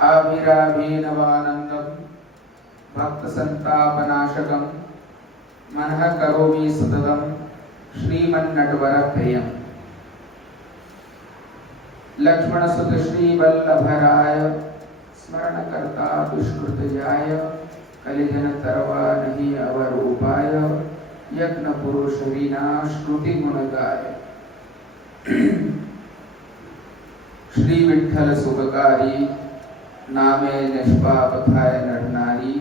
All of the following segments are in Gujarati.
आविराभिनवानंदम भक्त संतापनाशकम मनः करोमि सततम श्रीमन्नटवर प्रियम। लक्ष्मण सुत श्री वल्लभराय स्मरण करता दुष्कृत जाय कलिजन तरवा नहीं अवर उपाय यज्ञ पुरुष विनाश श्रुति गुण गाय। श्री विठ्ठल सुखकारी नामे निष्पाप थाय नर नारी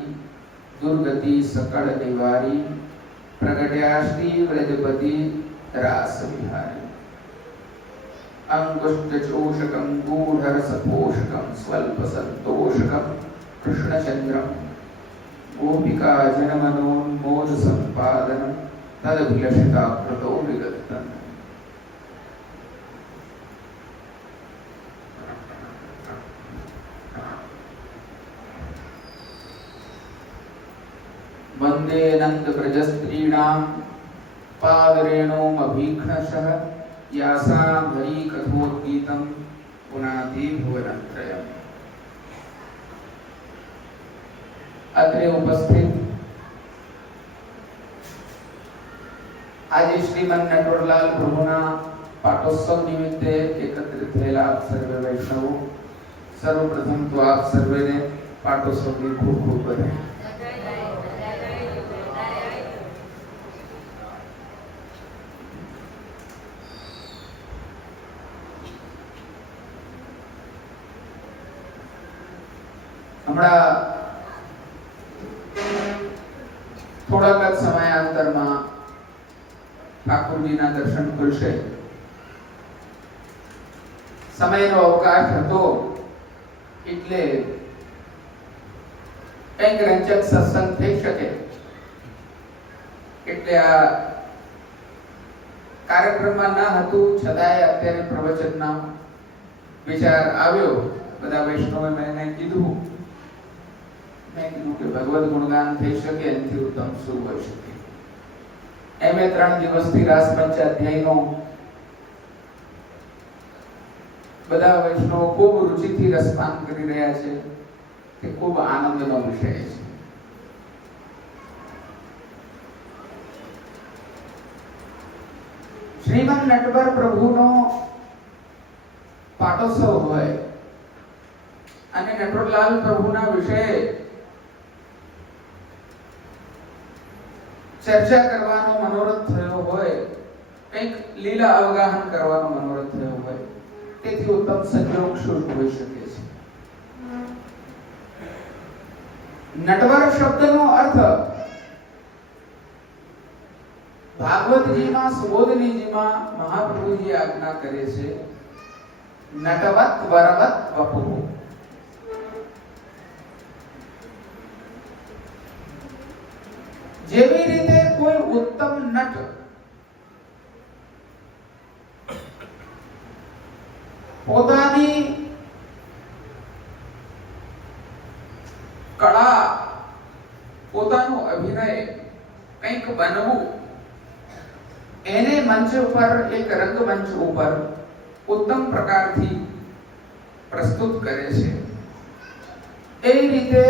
दुर्गति सकल निवारी प्रगट्या श्री व्रजपति रास विहारी। अंगुष्ठचोषकं गूढ़रसपोषकं स्वल्प संतोषकं कृष्णचंद्रम गोपिका जनमनोन्मोद संपादनं तदभिलषिताकृतो विगतम्। वंदे नंद ब्रजस्त्रीणां पादरेणोमभीक्ष्णशः यासां हरि कथोद्गीतं पुनाति भुवनत्रयम्। अत्रे उपस्थित આજે શ્રીમન નટવરલાલ પ્રભુના પાટોત્સવ નિમિત્તે એકત્રિત થયેલા આપ સર્વે વૈષ્ણવો, સર્વપ્રથમ તો આપ સર્વેને પાટોત્સવની ખૂબ ખૂબ બધાઈ। હમણાં થોડાક જ સમયાંતરમાં ઠાકોરજીના દર્શન ખુલશે। સમયનો અવકાશ હતો એટલે કંઈક રંજક સત્સંગ થઈ શકે એટલે આ કાર્યક્રમમાં ન હતું, છતાંય અત્યારે પ્રવચનનો વિચાર આવ્યો। બધા વૈષ્ણવે મને કીધું કે ભગવદ ગુણગાન થઈ શકે એનાથી ઉત્તમ શું હોઈ શકે। એમે 3 દિવસથી રાસ પંચાધ્યાયનો બધા વૈષ્ણવો ખૂબ રુચિથી રસપાન કરી રહ્યા છે કે ખૂબ આનંદનો વિષય છે। શ્રીમન નટવર પ્રભુનો પાટોત્સવ હોય અને નટવરલાલ પ્રભુના વિષય ચર્ચા કરવાનો મનોરથ થયો હોય, કંઈક લીલા અવગાહન કરવાનો મનોરથ થયો હોય, તેથી ઉત્તમ સંજોગ શું હોઈ શકે છે। નટવર શબ્દનો અર્થ ભાગવતજીમાં સુબોધનીજીમાં મહાપ્રભુજી આજ્ઞા કરે છે નટવત વરવત વપુઃ। જેવી રીતે કોઈ ઉત્તમ નટ પોતાની કળા, પોતાનું અભિનય કંઈક બનવું એને મંચ ઉપર, એક રંગમંચ ઉપર ઉત્તમ પ્રકારથી પ્રસ્તુત કરે છે, એ રીતે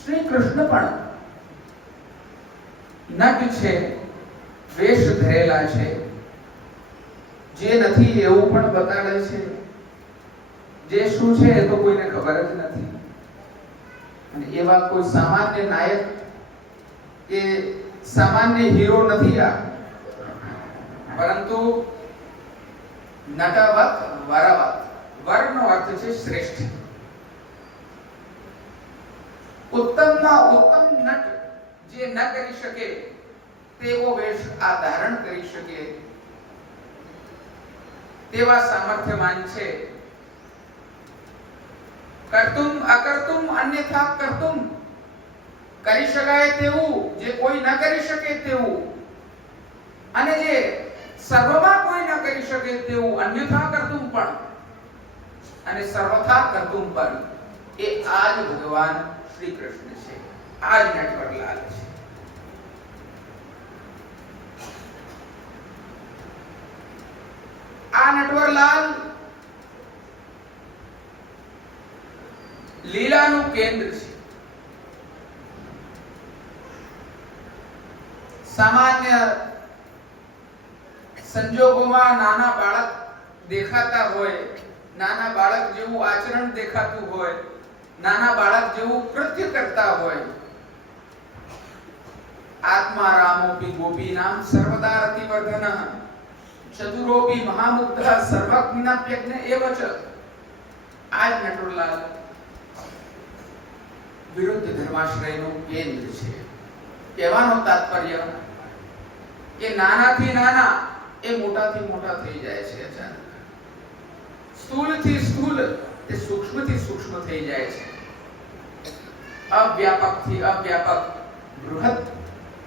શ્રી કૃષ્ણ પણ નટ છે, વેશ ધરેલા છે, જે નથી એવું પણ બતાડે છે, જે શું છે એ તો કોઈને ખબર જ નથી। અને એવા કોઈ સામાન્ય નાયક કે સામાન્ય હીરો નથી આ, પરંતુ નટવત વરવત, વરનો અર્થ છે શ્રેષ્ઠ, ઉત્તમમાં ઉત્તમ નટ જે ન કરી શકે તેવો વેશ આ ધારણ કરી શકે તેવા સામર્થ્યમાન છે। કર્તુમ અકર્તુમ અન્યથા કર્તુમ, કરી શકાય તેવું જે કોઈ ન કરી શકે તેવું, અને જે સર્વમાં કોઈ ન કરી શકે તેવું અન્યથા કર્તુમ પણ, અને સર્વથા કર્તુમ પણ, એ આ જ ભગવાન શ્રી કૃષ્ણ છે, આ જ નટવરલાલ છે। આ નટવરલાલ લીલાનું કેન્દ્ર છે. સામાન્ય સંજોગોમાં નાના બાળક દેખાતા હોય, નાના બાળક જેવું આચરણ દેખાતું હોય, નાના બાળક જેવું કૃત્ય કરતા હોય, આત્મા રામોપી ગોપીનામ સર્વદા રતિવર્ધનઃ ચતુરોપી મહામુગ્ધઃ સર્વજ્ઞાપ્યજ્ઞ એવ ચ. આજ નટવરલાલ વિરુદ્ધ ધર્માશ્રયનું કેન્દ્ર છે. કહેવાનો તાત્પર્ય કે નાનાથી નાના એ મોટાથી મોટા થઈ જાય છે. અચાનક સ્થૂળથી સ્થૂળ તે સૂક્ષ્મથી સૂક્ષ્મ થઈ જાય છે. અવ્યાપકથી અવ્યાપક બૃહદ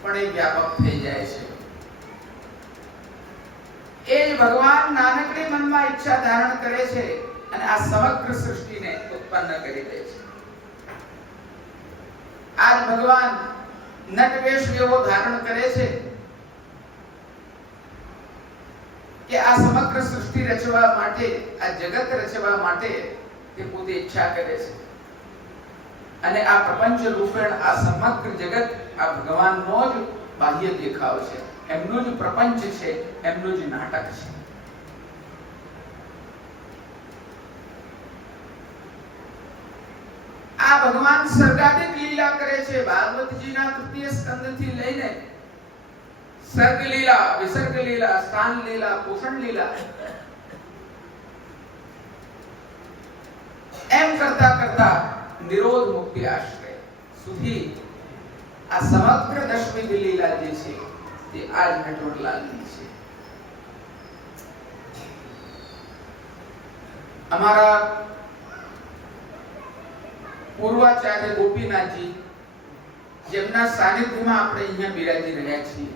પણ એ વ્યાપક થઈ જાય છે. એ જ ભગવાન નાનકડી મનમાં ઈચ્છા ધારણ કરે છે અને આ સમગ્ર સૃષ્ટિને ઉત્પન્ન કરી દે છે. આજ ભગવાન નટવેશ એવો ધારણ કરે છે કે આ સમગ્ર સૃષ્ટિ રચવા માટે, આ જગત રચવા માટે તે પોતે ઈચ્છા કરે છે અને આ પ્રપંચ રૂપેણ આ સમગ્ર જગત આ ભગવાનનો જ બાહ્ય દેખાવ છે, એમનું જ પ્રપંચ છે, એમનું જ નાટક છે. આ ભગવાન સર્ગાધિક લીલા કરે છે. ભાગવતજીના તૃતીય સ્કંદથી લઈને સર્ગ લીલા, વિસર્ગ લીલા, સ્થાન લીલા, પોષણ લીલા એમ કરતા કરતા નિરોધ મુક્તિ આશ્રય સુધી આ સમગ્ર દશવિધ લીલા જે છે તે આજ નટવરલાલની છે. અમારા પૂર્વાચાર્ય ગોપીનાથજી જેમના સાનિધ્યમાં આપણે અહીંયા બિરાજી રહ્યા છીએ,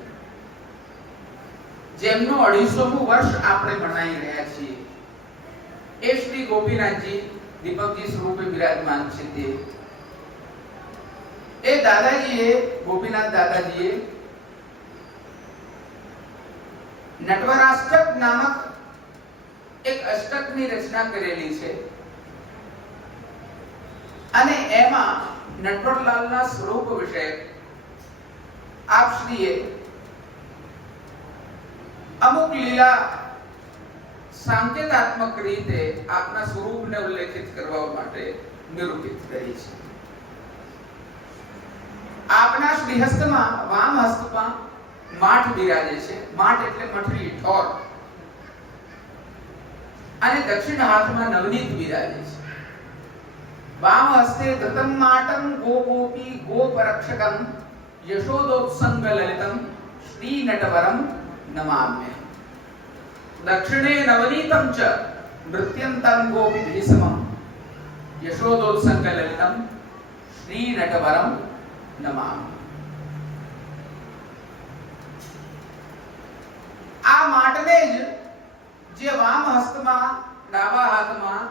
જેમનું 250મું વર્ષ આપણે મનાઈ રહ્યા છીએ, એ શ્રી ગોપીનાથજી દીપકજી સ્વરૂપે વિરાજમાન છે. એ દાદાજીએ, ગોપીનાથ દાદાજીએ નટવરાષ્ટક નામક એક અષ્ટકની રચના કરેલી છે અને એમાં નટવરલાલના સ્વરૂપ વિશે આપશ્રીએ અમુક લીલા સાંકેતાત્મક રીતે આપના સ્વરૂપને ઉલ્લેખિત કરવા માટે નિરૂપિત કરી છે. આપના શ્રીહસ્તમાં, વામ હસ્તમાં માઠ બિરાજે છે. માઠ એટલે મઠરી, ઠોર, અને દક્ષિણ હાથમાં નવનીત બિરાજે છે. વામ હસ્તે ધૃતમ માટમ ગોપોપી ગોપરક્ષકમ યશોદોત્સંગ લલિતમ શ્રી નટવરમ નમામ્ય. દક્ષિણે નવનીતમ ચ નૃત્યંતમ ગોપીભીષમમ યશોદોત્સંગ લલિતમ શ્રી નટવરમ નમામ્ય. આ માટને જ જે વામ હસ્તમાં, ડાબા હાથમાં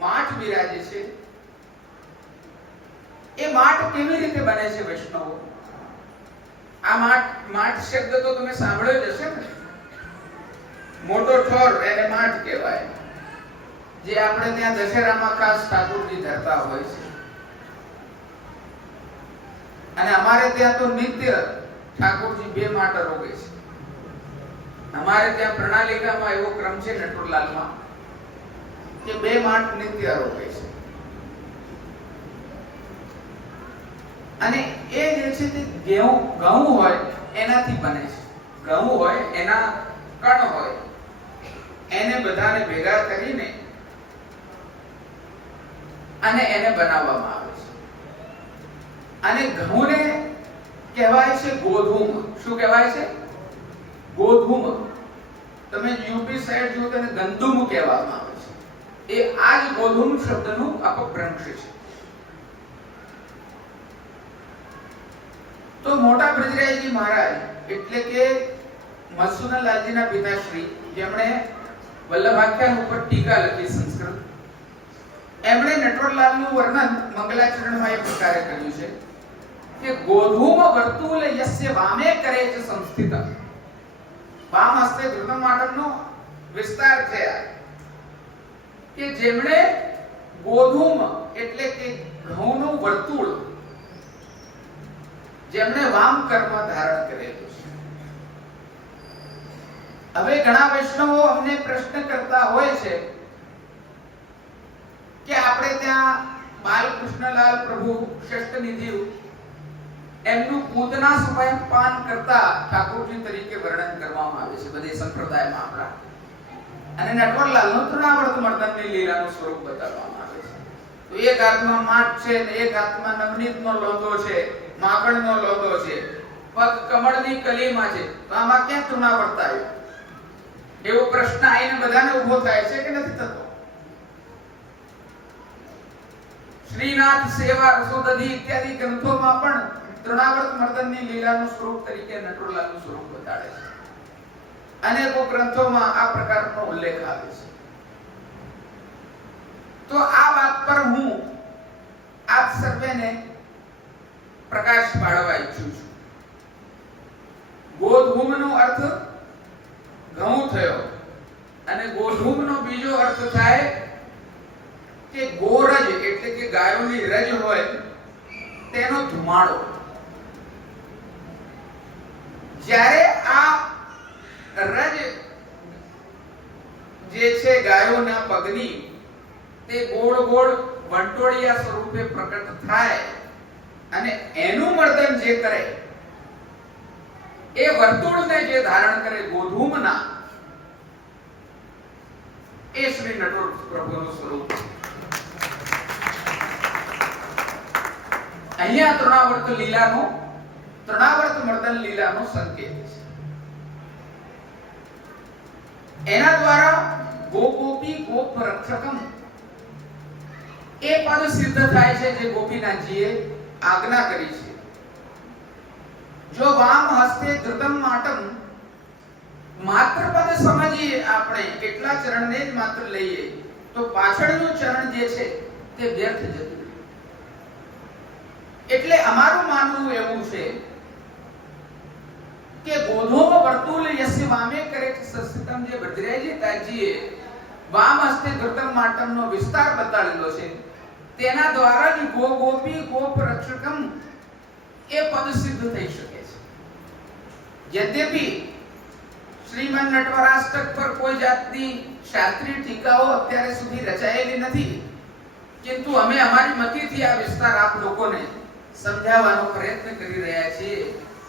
માઠ બિરાજે છે, એ માઠ કેવી રીતે બને છે વૈષ્ણવો? આ માઠ શબ્દ તો તમે સાંભળ્યો જ હશે ને. મોટો ઠોર એને માઠ કહેવાય, જે આપણે ત્યાં દશેરામાં ખાસ ઠાકોરજી ધરતા હોય છે. અને અમારે ત્યાં તો નિત્ય ઠાકોરજી બે માઠ રોગે છે. અમારે ત્યાં પ્રણાલિકામાં એવો ક્રમ છે નટવરલાલમાં કે બે માઠ નિત્ય રોગે છે. અને એ જે છે તે ઘઉં હોય એનાથી બને છે. ઘઉં હોય, એના કણ હોય, એને બધાને ભેગા કરીને અને એને બનાવવામાં આવે છે. અને ઘઉંને કહેવાય છે ગોધૂમ. શું કહેવાય છે? ગોધૂમ. તમે યુપી સાઈડ જો તેને ગંદુમ કહેવામાં આવે છે. એ આ જ ગોધૂમ શબ્દનું અપભ્રંશ છે. તો મોટા બ્રજરાયજી મહારાજ એટલે કે મધુસૂદનલાલજીના પિતાશ્રી, જેમણે વલ્લભાખ્યાન ઉપર ટીકા લખી સંસ્કૃત, એમણે નટવરલાલનું વર્ણન મંગલાચરણમાં એ પ્રકારે કર્યું છે કે ગોધૂમ વર્તુલ યસ્ય વામે કરે છે સંસ્થિત. વામ હસ્તે ધૃતમ માટમનો વિસ્તાર છે કે જેમણે ગોધૂમ એટલે કે ઘઉંનું વર્તુળ જેમણે વામ કર્મ ધારણ કરેલું છે. હવે ઘણા વૈષ્ણવો અમને પ્રશ્ન કરતા હોય છે કે આપણે ત્યાં બાલકૃષ્ણલાલ પ્રભુ ષષ્ઠનિધિ એમનું પૂતના સ્વયંપાન કરતા ઠાકોરજી તરીકે વર્ણન કરવામાં આવે છે બધી સંપ્રદાયમાં આપણા, અને નટવરલાલનું તૃણાવર્ત મર્દનની લીલાનું સ્વરૂપ બતાવવામાં આવે છે. તો એક હાથમાં માટ છે ને એક હાથમાં નવનીતનો લોંદો છે, માખણનો લોંદો છે, પગ કમળની કલીમાં છે, તો આમાં ક્યાં તૃણાવર્ત આવ્યું? એવો પ્રશ્ન આઈને બધાને ઉભો થાય છે કે નથી થતો? શ્રીનાથ સેવા રસોદધી ઇત્યાદિ ગ્રંથોમાં પણ તૃણાવર્ત મર્દનની લીલાનું સ્વરૂપ તરીકે નટવરલાલનું સ્વરૂપ બતાડે છે. અનેકો ગ્રંથોમાં આ પ્રકારનો ઉલ્લેખ આવે છે. તો આ વાત પર હું આપ સર્વેને પ્રકાશ પાડવા ઈચ્છું છું. ગોધૂમનો અર્થ ઘઉં થયો, અને ગોધૂમનો બીજો અર્થ થાય કે ગોરજ એટલે કે ગાયોની રજ હોય તેનો ધુમાડો. જ્યારે આ રજ જે છે ગાયોના પગની તે ગોળ ગોળ વંટોળિયા સ્વરૂપે પ્રકટ થાય અને એનું મર્દન જે કરે એ વર્તુળને જે ધારણ કરે ગોધૂમના, એ શ્રી નટવર પ્રભુનું સ્વરૂપ. અહીંયા તૃણાવર્ત મર્દન લીલાનો સંકેત છે. એના દ્વારા ગોપી ગોપ રક્ષકમ એ પદ સિદ્ધ થાય છે જે ગોપીનાથજીએ આજ્ઞા કરી છે. જો વામ હસ્તે ધૃતમ માટમ માત્ર પદ સમજીએ આપણે, એટલા ચરણને જ માત્ર લઈએ તો પાછળનું ચરણ જે છે તે વ્યર્થ જતું. એટલે અમારું માનવું એવું છે કે ગોધૂમ વર્તુલ યસ્ય વામે કરે સસ્તમ, જે ભદ્રાજી તાજીએ વામ હસ્તે ધૃતમ માટમનો વિસ્તાર બતાડેલો છે, તેના દ્વારા જ ગોપી ગોપ રક્ષકમ એ પદ સિદ્ધ થઈ શકે છે. યદ્યપિ શ્રીમન નટવરાષ્ટક પર કોઈ જાતની શાસ્ત્રીય ટીકાઓ અત્યારે સુધી રચાયેલી નથી, પરંતુ અમે અમારી મતીથી આ વિસ્તાર આપ લોકોને સમજાવવાનો પ્રયત્ન કરી રહ્યા છીએ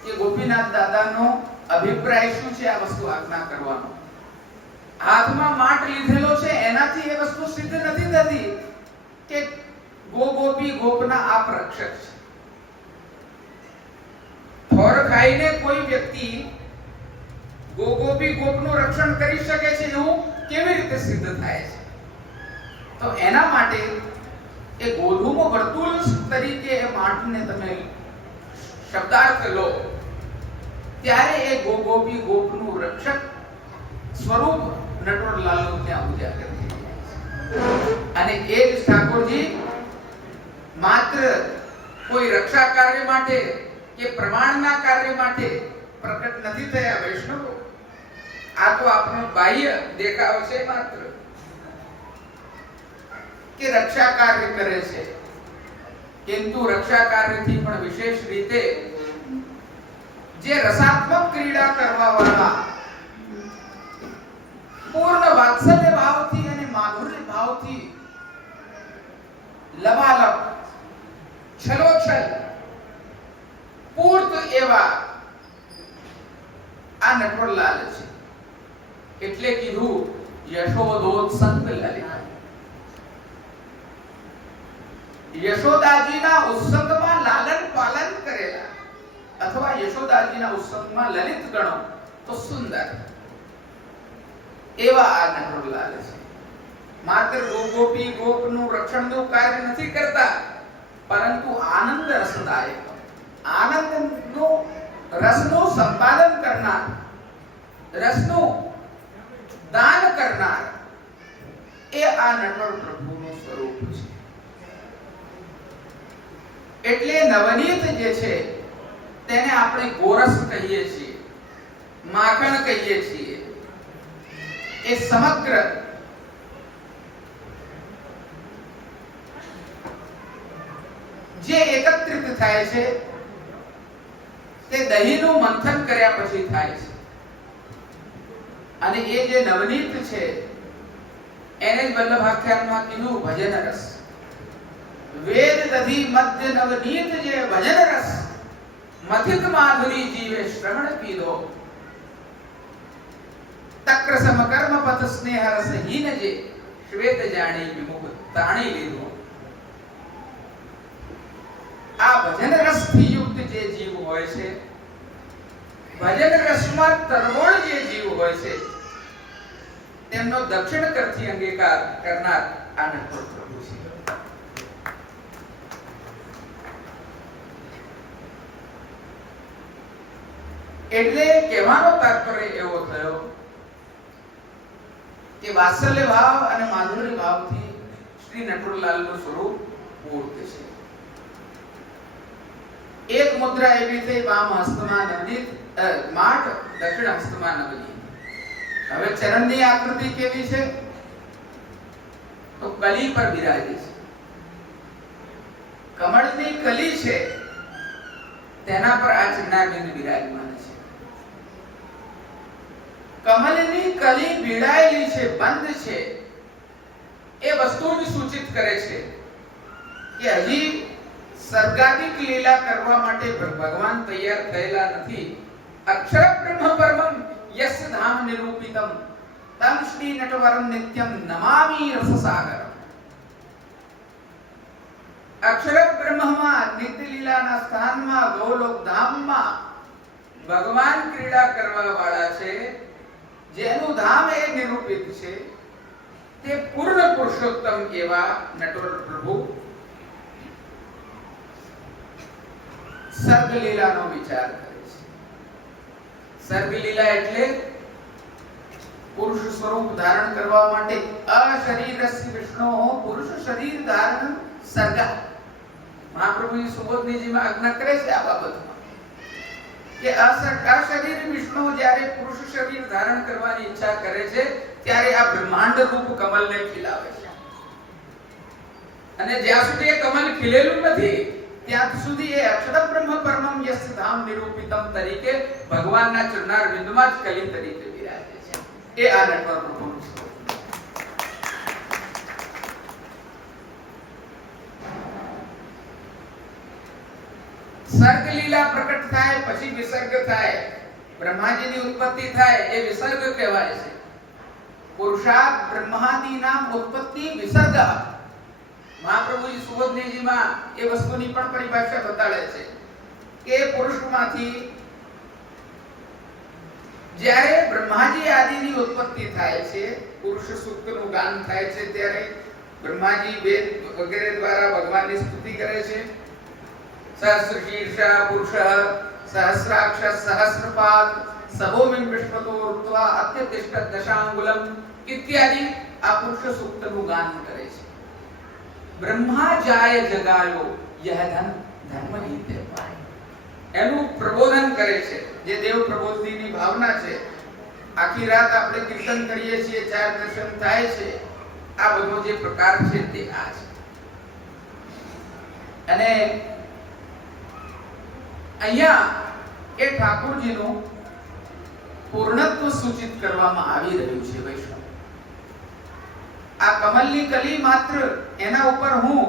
કે ગોપીનાથ દાદાનો અભિપ્રાય શું છે આ વસ્તુ આજ્ઞા કરવાનો. હાથમાં માટ લીધેલો છે એનાથી એ વસ્તુ સિદ્ધ નથી થતી કે ગોપી ગોપના આપ રક્ષક છે. થોર ખાઈને કોઈ વ્યક્તિ ગોપી ગોપનું રક્ષણ કરી શકે છે એવું કેવી રીતે સિદ્ધ થાય છે? તો એના માટે એ ગોધૂમ વર્તુળ તરીકે એ માટને તમે શબ્દાર્થ લો ત્યારે એ ગોપી ગોપનું રક્ષક સ્વરૂપ નટવરલાલનું ત્યાં ઉજાગર થઈ જાય છે. અને એ જ ઠાકોરજી માત્ર કોઈ રક્ષા કાર્ય માટે કે પ્રમાણના કાર્ય માટે પ્રકટ નથી થયા વૈષ્ણવો. આ તો આપણો બાહ્ય દેખાવ છે માત્ર કે રક્ષા કાર્ય કરે છે, પરંતુ રક્ષા કાર્યથી પણ વિશેષ રીતે જે રસાત્મક ક્રીડા કરવા વાળા પૂર્ણ વાત્સલ્ય ભાવથી અને માધુર્ય ભાવથી લબાલબ છલોછલ પૂર્ત એવા આ નટવરલાલ છે. એટલે કીધું યશોદોત્સંગ લલિતા. યશોદાજીના ઉત્સંગમાં લાલન પાલન કરેલા અથવા યશોદાજીના ઉત્સંગમાં લલિત ગણો તો સુંદર એવા આ નટવરલાલ છે. માત્ર ગોપી ગોપનું રક્ષણનું કાર્ય નથી કરતા, પરંતુ આનંદ રસદાયક, આનંદનું રસનું સંપાદન કરનાર, રસનું દાન કરનાર એ આ નટવર પ્રભુનું સ્વરૂપ છે. એટલે નવનીત જે છે તેને આપણે ગોરસ કહીએ છીએ, માખણ કહીએ છીએ. એ સમગ્ર જે એકત્રિત થાય છે તે દહીંનું મંથન કર્યા પછી થાય છે. અને એ જે નવનીત છે એને જ વલ્લભાખ્યાનમાં કીધું ભજન રસ. વેદ દધી મધ્ય નવનીત જે ભજન રસ મથિક માધુરી જીવે શ્રવણ પીધો. તક્ર સમકર્મ પથ સ્નેહ રસ હીન જે શ્વેત જાણી વિમુખ તાણી લીધો. આ ભજન રસ થી યુક્ત જે જીવ હોય છે, ભજન રસમાં તરબોળ જે જીવ હોય છે, તેમનો દક્ષિણ કરથી અંગીકાર કરનાર આ નટવર પ્રભુ છે. એટલે કહેવાનો તાત્પર્ય એવો થયો કે વાત્સલ્ય ભાવ અને માધુર્ય ભાવથી શ્રી નટવરલાલનું સ્વરૂપ પૂર્ત છે. એક મુદ્રા એવી થઈ વામ હસ્તમાં નવનીત માટ, દક્ષિણ હસ્તમાં નવનીત. હવે ચરણની આકૃતિ કેવી છે? તો કલી પર બિરાજે છે. કમળની કલી છે તેના પર આ ચરણારવિંદ બિરાજમાન છે. કમલની કલી ભીડાયેલી છે, બંધ છે, એ વસ્તુ જ સૂચિત કરે છે કે હજી સર્ગાદિક લીલા કરવા માટે ભગવાન તૈયાર થયેલા નથી. અક્ષર બ્રહ્મ પરમં યસ ધામ નિરૂપિતમ તમ શ્રી નટવરમ નિત્યમ નમામિ રસસાગરમ. અક્ષર બ્રહ્મમાં નિત્ય લીલાના સ્થાનમાં ગોલોક ધામમાં ભગવાન ક્રીડા કરવા વાળા છે, જેનું ધામ એ નિરૂપિત છે, તે પૂર્ણ પુરુષોત્તમ એવા નટવર પ્રભુ સર્ગ લીલાનો વિચાર કરે છે. સર્ગ લીલા એટલે પુરુષ સ્વરૂપ ધારણ કરવા માટે અશરીરસ્ય વિષ્ણુ પુરુષ શરીર ધારણ સર્ગા. મહાપ્રભુજી સુબોધનીજીમાં આજ્ઞા કરે છે આ બાબતમાં કે અશરીર વિષ્ણુ જ્યારે પુરુષ શરીર ધારણ કરવાની ઈચ્છા કરે છે ત્યારે આ બ્રહ્માંડ રૂપ કમલને ખીલાવે છે. અને જ્યાં સુધી એ કમલ ખીલેલું નથી ત્યાં સુધી એ અક્ષર બ્રહ્મ પરમં યસ ધામ નિરૂપિતમ તરીકે ભગવાનના ચરણારવિંદમાં જ કલી તરીકે બિરાજે છે. એ આ નટવર પ્રભુનું સ્વરૂપ. સર્ગ લીલા પ્રકટ થાય પછી વિસર્ગ થાય. બ્રહ્માજીની ઉત્પત્તિ થાય એ વિસર્ગ કહેવાય છે. પુરુષાર્થ બ્રહ્માદિ નામ ઉત્પત્તિ વિસર્ગ. મહાપ્રભુજી સુબોધનીજીમાં એ વસ્તુની પણ પરિભાષા બતાડે છે કે પુરુષમાંથી જ્યારે બ્રહ્માજી આદિની ઉત્પત્તિ થાય છે, પુરુષ સૂક્તનું ગાન થાય છે, ત્યારે બ્રહ્માજી વેદ વગેરે દ્વારા ભગવાનની સ્તુતિ કરે છે. સહસ્રશીર્ષ પુરુષઃ સહસ્રાક્ષ સહસ્રપાદ સભોમિં વિશ્વતો ઋત્વા અત્યતિષ્ઠ દશાંગુલમ ઇત્યાદિ આ પુરુષ સૂક્તનું ગાન કરે છે. બ્રહ્મા જાય જગાયો યહ ધન ધર્મ નીતે પાય એનું પ્રબોધન કરે છે. જે દેવ પ્રબોધનીની ભાવના છે. આખી રાત આપણે કીર્તન કરીએ છીએ, ચાર દર્શન થાય છે, આ બધો જે પ્રકાર છે તે આ છે. અને અહીંયા એ ઠાકોરજીનું પૂર્ણત્વ સૂચિત કરવામાં આવી રહ્યું છે. વૈષ્ણવ આ કમલની કલી માત્ર એના ઉપર હું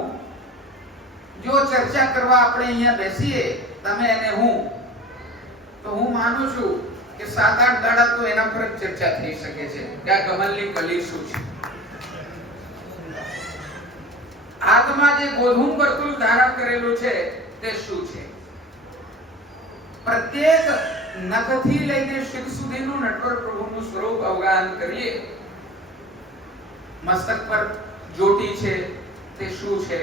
જો ચર્ચા કરવા આપણે અહીંયા બેસીએ તમે અને હું, તો હું માનું છું કે 7-8 દાડા તો એના પર ચર્ચા થઈ શકે છે કે આ કમલની કલી શું છે. હાથમાં જે ગોધુમ વર્તુળ ધારણ કરેલું છે તે શું છે? પ્રત્યેક નખથી લઈને શિર સુધીનું નટવર પ્રભુનું સ્વરૂપ અવગાહન કરીએ. મસ્તક પર જોટી છે તે શું છે?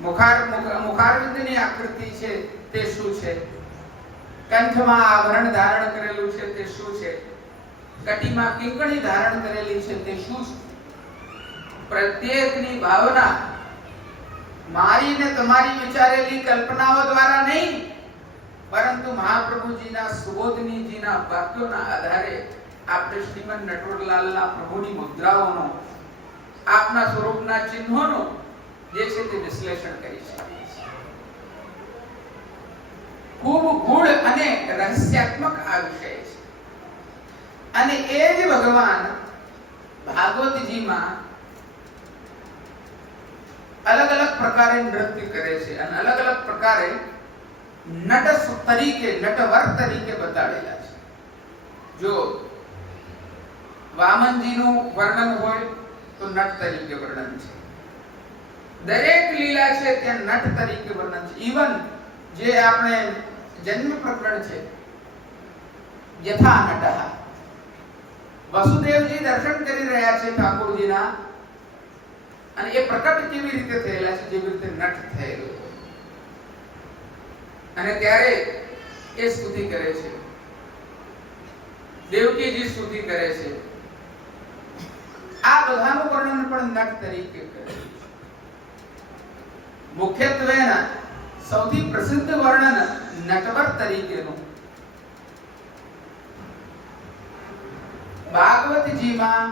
મુખારવિંદની આકૃતિ છે તે શું છે? કંઠમાં આભરણ ધારણ કરેલું છે તે શું છે? કટીમાં કિંકણી ધારણ કરેલી છે તે શું છે? પ્રત્યેકની ભાવના મારી ને તમારી વિચારેલી કલ્પનાઓ દ્વારા નહીં, પરંતુ મહાપ્રભુજીના સુબોધનીજીના વાક્યોના આધારે આપણે શ્રીમદ નટવરલાલના પ્રભુની મુદ્રાઓનો, આપના સ્વરૂપના ચિહ્નોનો જે છે તે વિશ્લેષણ કરી શકીએ છીએ. ખૂબ ગૂઢ અને રહસ્યાત્મક આ વિષય છે. અને એ જ ભગવાન ભાગવતજીમાં અલગ અલગ પ્રકારે નૃત્ય કરે છે અને અલગ અલગ પ્રકારે નટ તરીકે નટવર તરીકે બતાડેલા છે. જો વામનજીનું વર્ણન હોય તો નટ તરીકે વર્ણન છે. દરેક લીલા છે ત્યાં નટ તરીકે વર્ણન છે. ઈવન જે આપણે જન્મ પ્રકરણ છે યથા નટઃ, વસુદેવજી દર્શન કરી રહ્યા છે ઠાકોરજીના અને એ પ્રકટ કેવી રીતે થયેલા છે, જેવી રીતે નટ થયેલો અને ત્યારે એ સ્તુતિ કરે છે, દેવકીજી સ્તુતિ કરે છે. આ બધાનું વર્ણન પણ નટ તરીકે કરે છે. મુખ્યત્વે સૌથી પ્રસિદ્ધ વર્ણન નટવર તરીકેનું ભાગવતજીમાં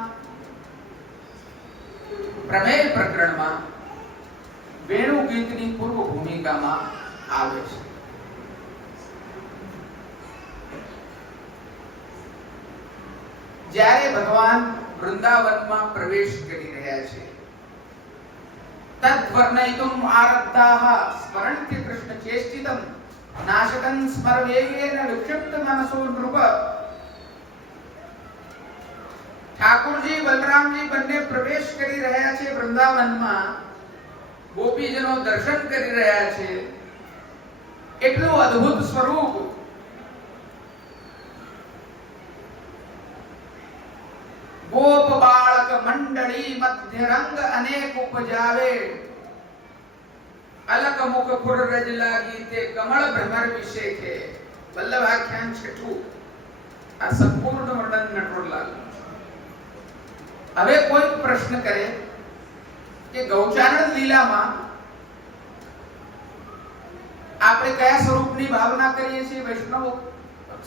પ્રમેય પ્રકરણમાં વેણુ ગીતની પૂર્વ ભૂમિકામાં આવે છે. જ્યારે ભગવાન વૃંદાવનમાં પ્રવેશ કરી રહ્યા છે તદ્વર્ણયિતુમ આરબ્ધાઃ સ્મરન્તિ કૃષ્ણ ચેષ્ટિતમ નાશકં સ્મરવેગેન વિક્ષિપ્ત મનસો નૃપ. ઠાકોરજી બલરામજી બંને પ્રવેશ કરી રહ્યા છે વૃંદાવનમાં, ગોપીજનો દર્શન કરી રહ્યા છે. એટલું અદ્ભુત સ્વરૂપ ગોપ બાળક મંડળી મધ્ય રંગ અનેક ઉપજાવે, અલક મુખ ખુર રજ લાગી તે કમળ ભ્રમર વિશેખે. વલ્લભાખ્યાન છઠ્ઠું. આ સંપૂર્ણ વર્ણન નટવરલાલ. હવે કોઈ પ્રશ્ન કરે કે ગૌચારણ લીલામાં આપણે કયા સ્વરૂપની ભાવના કરીએ છીએ? વૈષ્ણવ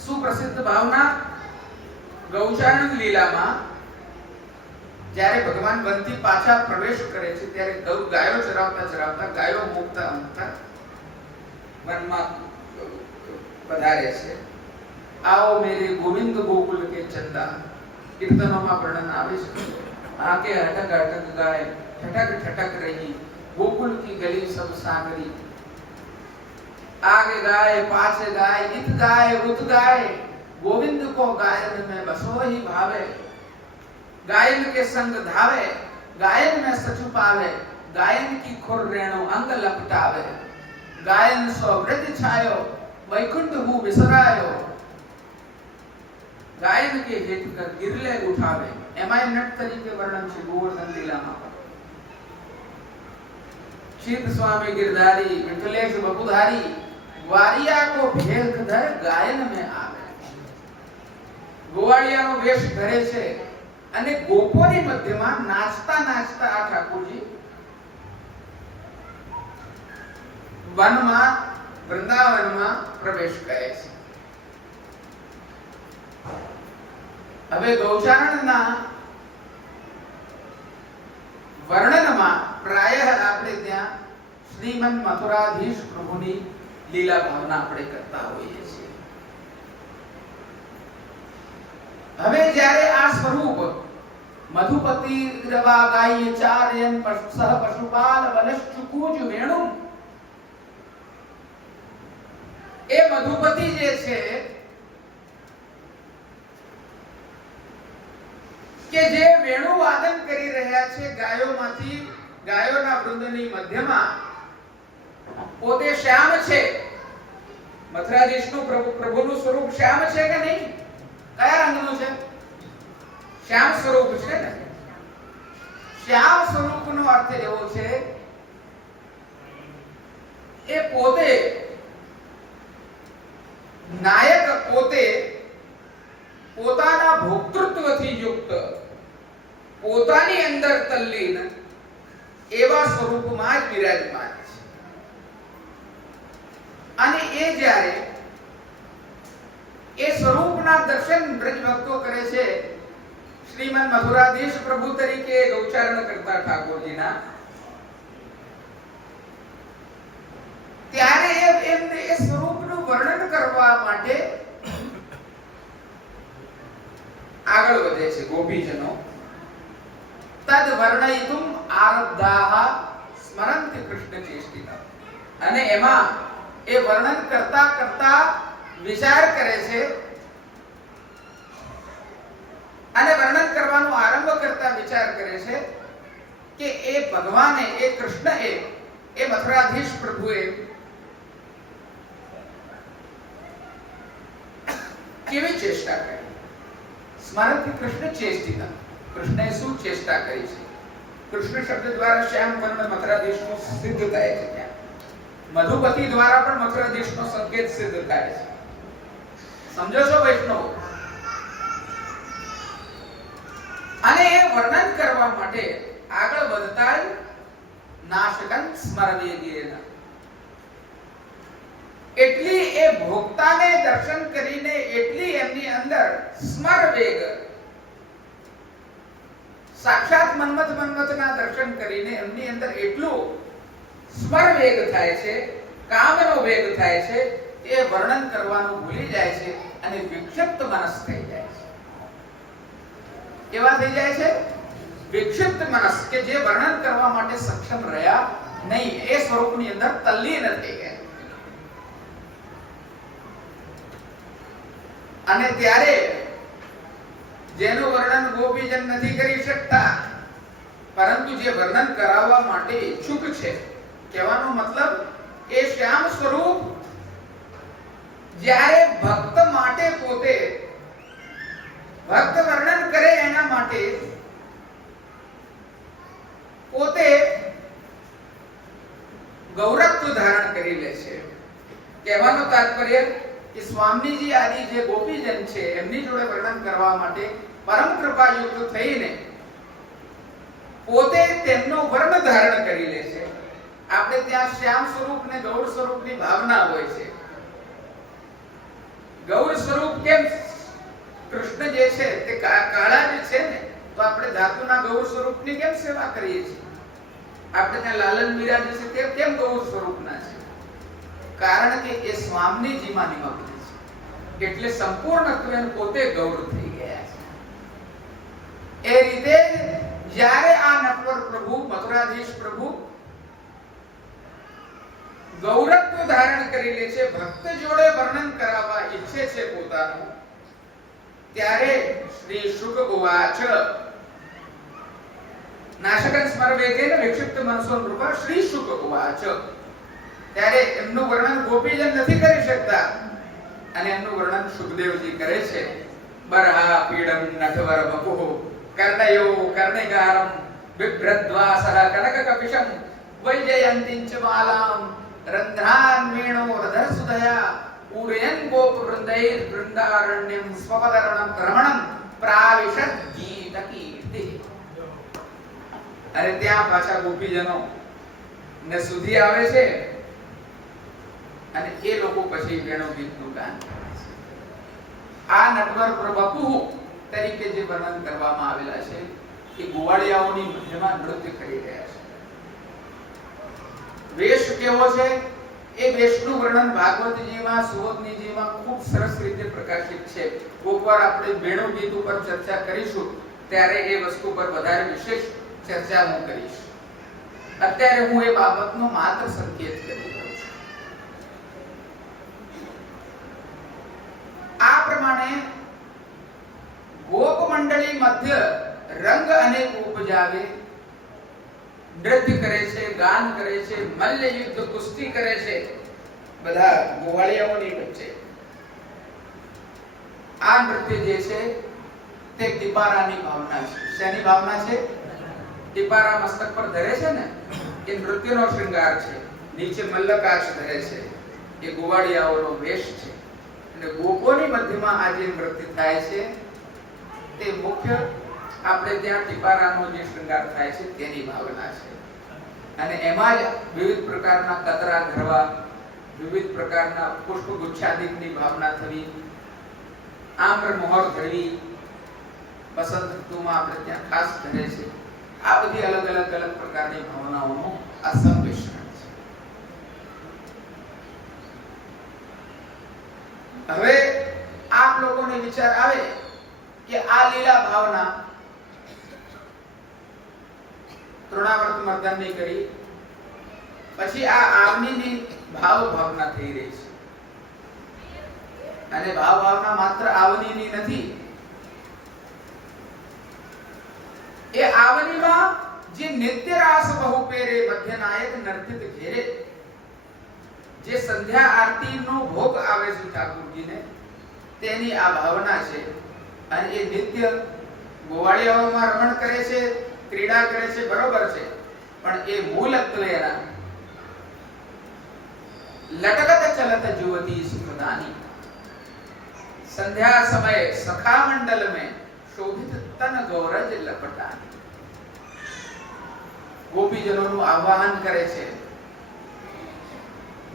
સુપ્રસિદ્ધ ભાવના ગૌચારણ લીલામાં જ્યારે ભગવાન વનથી પાછા પ્રવેશ કરે છે ત્યારે ગાયો ચરાવતા ચરાવતા ગાયો મૂકતા મૂકતા વનમાં પધારે છે. આવો મેરે ગોવિંદ ગોકુલ કે ચંદા કીર્તનોમાં વર્ણન આવે છે. આકે અટક અટક ગાય ठटक ठटक रही गोकुल की गली सब सागरी. आगे गाय पाछे गाय इत गाय उत गाय गोविंद को गायन में बसो ही भावे. गायन के संग धावे गायन में सचु पावे, गायन की खुर रेणु अंग लपटावे. गायन सो व्रज छायो वैकुंठ हूँ विसरायो, गायन के हेतु कर गिरले उठावे. एमाय नट तरीके वर्णन છે ગોવર્ધન લીલામાં. शीत स्वामी गिरधारी विठलेश बपुधारी ग्वारिया को भेख धर गायन में आवे. ગોવાળિયાનો વેશ ધરે છે અને ગોપોની મધ્યમાં નાચતા નાચતા આ ઠાકોરજી વનમાં વૃંદાવનમાં પ્રવેશ કરે છે. હવે ગૌચારણના વર્ણનમાં પ્રાયઃ આપણે ત્યાં શ્રીમન મથુરાધીશ પ્રભુની લીલા ભાવના આપણે કરતા હોઈએ છીએ. હવે જ્યારે આ સ્વરૂપ મધુપતિ રવા ગાય ચાર્યન સહ પશુપાલ વનશ્ચુકુજ વેણુ, એ મધુપતિ જે છે કે જે વેણુ વાદન કરી રહ્યા છે ગાયોમાંથી, ગાયોના વૃંદની મધ્યમાં પોતે શ્યામ છે. મથુરાધીશનું પ્રભુનું સ્વરૂપ શ્યામ છે કે નહીં? કયા રંગનું છે? શ્યામ સ્વરૂપ છે ને. શ્યામ સ્વરૂપનો અર્થ એવો છે એ પોતે નાયક, પોતે પોતાના ભોક્તૃત્વથી યુક્ત, પોતાની અંદર તલ્લીન એવા સ્વરૂપમાં જ વિરાજમાન છે. અને એ જ્યારે એ સ્વરૂપના દર્શન બ્રજ ભક્તો કરે છે, શ્રીમન મથુરાધીશ પ્રભુ તરીકે ગૌચારણ કરતા ઠાકોરજીના, ત્યારે એમને એ સ્વરૂપનું વર્ણન કરવા માટે આગળ વધે છે ગોપીજનો. તદ વર્ણયિતુમ આરબ્ધાઃ સ્મરંતિ કૃષ્ણ ચેષ્ટિતા. અને એમાં એ વર્ણન કરતા કરતા વિચાર કરે છે અને વર્ણન કરવાનો આરંભ કરતા વિચાર કરે છે કે એ ભગવાને, એ કૃષ્ણએ, એ મથુરાધીશ પ્રભુએ કેવી ચેષ્ટા કરી. સ્મરણથી કૃષ્ણ ચેષ્ટિતા. કૃષ્ણએ શું ચેષ્ટા કરી છે? કૃષ્ણ શબ્દ દ્વારા શ્યામ વર્ણ મથુરાધીશનો સિદ્ધ થાય છે. ત્યાં મધુપતિ દ્વારા પણ મથુરાધીશનો સંકેત સિદ્ધ થાય છે. સમજો છો વૈષ્ણવ? અને એ વર્ણન કરવા માટે આગળ વધતા નાશકન સ્મરવેગેન, એટલી એ ભોક્તાને દર્શન કરીને એટલી એમની અંદર સ્મરવેગ, સાક્ષાત મન્મથના દર્શન કરીને એમની અંદર એટલું સ્મરવેગ થાય છે, કામનો વેગ થાય છે, એ વર્ણન કરવાનું ભૂલી જાય છે અને વિક્ષિપ્ત મનસ થઈ જાય છે. કેવા થઈ જાય છે? વિક્ષિપ્ત મનસ, કે જે વર્ણન કરવા માટે સક્ષમ રહ્યા નહીં, એ સ્વરૂપની અંદર તલ્લીન થઈ ગયા. અને ત્યારે જેનું વર્ણન ગોપીજન નથી કરી શકતા, પરંતુ જે વર્ણન કરાવવા માટે ઈચ્છુક છે, કહેવાનો મતલબ એ શ્યામ સ્વરૂપ જ્યારે ભક્ત માટે પોતે ભક્ત વર્ણન કરે એના માટે પોતે ગૌરત્વ ધારણ કરી લે છે. કહેવાનો તાત્પર્ય કે સ્વામીજી આદિ જે ગોપીજન છે એમની જોડે વર્ણન કરવા માટે પરમ કૃપાયુક્ત થઈને પોતે તેમનો વર્ણ ધારણ કરી લે છે. આપણે ત્યાં શ્યામ સ્વરૂપ ને ગૌર સ્વરૂપની ભાવના હોય છે. ગૌર સ્વરૂપ કેમ? કૃષ્ણ જે છે તે કાળા જે છે ને, તો આપણે ધાતુના ગૌર સ્વરૂપની કેમ સેવા કરીએ છીએ? આપણે ત્યાં લાલન બિરાજ છે તે કેમ ગૌર સ્વરૂપના છે? કારણ કે એ સ્વામીજીમાં નિમગ્ન છે, એટલે સંપૂર્ણત્વે પોતે ગૌર થઈ ગયા છે. એ રીતે જ્યારે આ નટવર પ્રભુ, મથુરાધીશ પ્રભુ ગૌરત્વ ધારણ કરી લે છે, ભક્ત જોડે વર્ણન કરાવવા ઈચ્છે છે પોતાનું, ત્યારે શ્રી શુક ઉવાચ નાશકન સ્મરવેગેન વિક્ષિપ્ત મનસો નૃપા શ્રી શુક ઉવાચ. ત્યારે એમનું વર્ણન ગોપીજન નથી કરી શકતા અને એમનું વર્ણન સુખદેવજી કરે છે. બરહા પીડમ નટવર વપુઃ કર્ણયો કર્ણિકારમ બિભ્રદ્વાસઃ કનક કપિશમ વૈજયંતિં ચ માલામ રંધ્રાન વેણો રધરસુધયા ઉરયન ગોપ વૃંદૈર વૃંદારણ્યમ સ્વપદરણમ રમણમ પ્રાવિશદ ગીત કીર્તિ. અને ત્યાં પાછા ગોપીજનો ને સુધી આવે છે અને એ લોકો પછી વેણુ ગીતનું ગાન કરે છે. આ નટવર પ્રભુ તરીકે જે વર્ણન કરવામાં આવેલા છે એ ગોવાળિયાઓની મધ્યમાં નૃત્ય કરી રહ્યા છે. વેશ કેવો છે? એ વેશનું વર્ણન ભાગવતજીમાં, સુવગ્નિજીમાં ખૂબ સરસ રીતે પ્રકાશિત છે. કોઈકવાર આપણે વેણુ ગીત ઉપર ચર્ચા કરીશું ત્યારે એ વસ્તુ પર વધારે વિશેષ ચર્ચા હું કરીશ. અત્યારે હું એ બાબતનો માત્ર સંકેત કરી રહ્યો છું. આ પ્રમાણે ગોપ મંડળી મધ્ય રંગ અનેક ઉપજાવે, નૃત્ય કરે છે, ગાન કરે છે, મલ્લ યુદ્ધ કુસ્તી કરે છે, બધા ગોવાળિયાઓની વચ્ચે. આ નૃત્ય જે છે તે ટીપારાની ભાવના છે. શેની ભાવના છે? ટીપારા મસ્તક પર ધરે છે ને, એ નૃત્યનો શૃંગાર છે. નીચે મલ્લકાશ ધરે છે, એ ગોવાળિયાઓનો વેશ છે. અને ગોપોની મધ્યમાં આ જે નૃત્ય થાય છે તે મુખ્ય આપણે ત્યાં ટીપારાનો જે શૃંગાર થાય છે તેની ભાવના છે. અને એમાં જ વિવિધ પ્રકારના કતરા ધરવા, વિવિધ પ્રકારના પુષ્પ ગુચ્છાદિકની ભાવના થવી, આમ્ર મોહર ધરવી, વસંત ઋતુમાં આપણે ત્યાં ખાસ ધરે છે. આ બધી અલગ અલગ પ્રકારની ભાવનાઓનો આ સંમિશ્રણ છે. વિચાર આવે કે આ લીલા ભાવના તૃણાવર્ત મર્દનની કરી, પછી આ આવનીની ભાવ ભાવના થઈ રહી છે, અને ભાવ ભાવના માત્ર આવનીની નથી, એ આવનીમાં જે નિત્ય રાસ બહુ પેરે મધ્યનાયક નર્તિત ઘેરે, જે સંધ્યા આરતીનો ભોગ આવે છે ઠાકોરજીને, તેની આ ભાવના છે. અને એ નિત્ય ગોવાળિયાઓમાં રમણ કરે છે, ક્રીડા કરે છે, બરોબર છે, પણ એ મૂલત્વે એના લટકત ચલત जुवती सुखदानी, संध्या समय सखा मंडल में शोभित तन गौरज लपटानी. ગોપીજનોનું આહ્વાન કરે છે.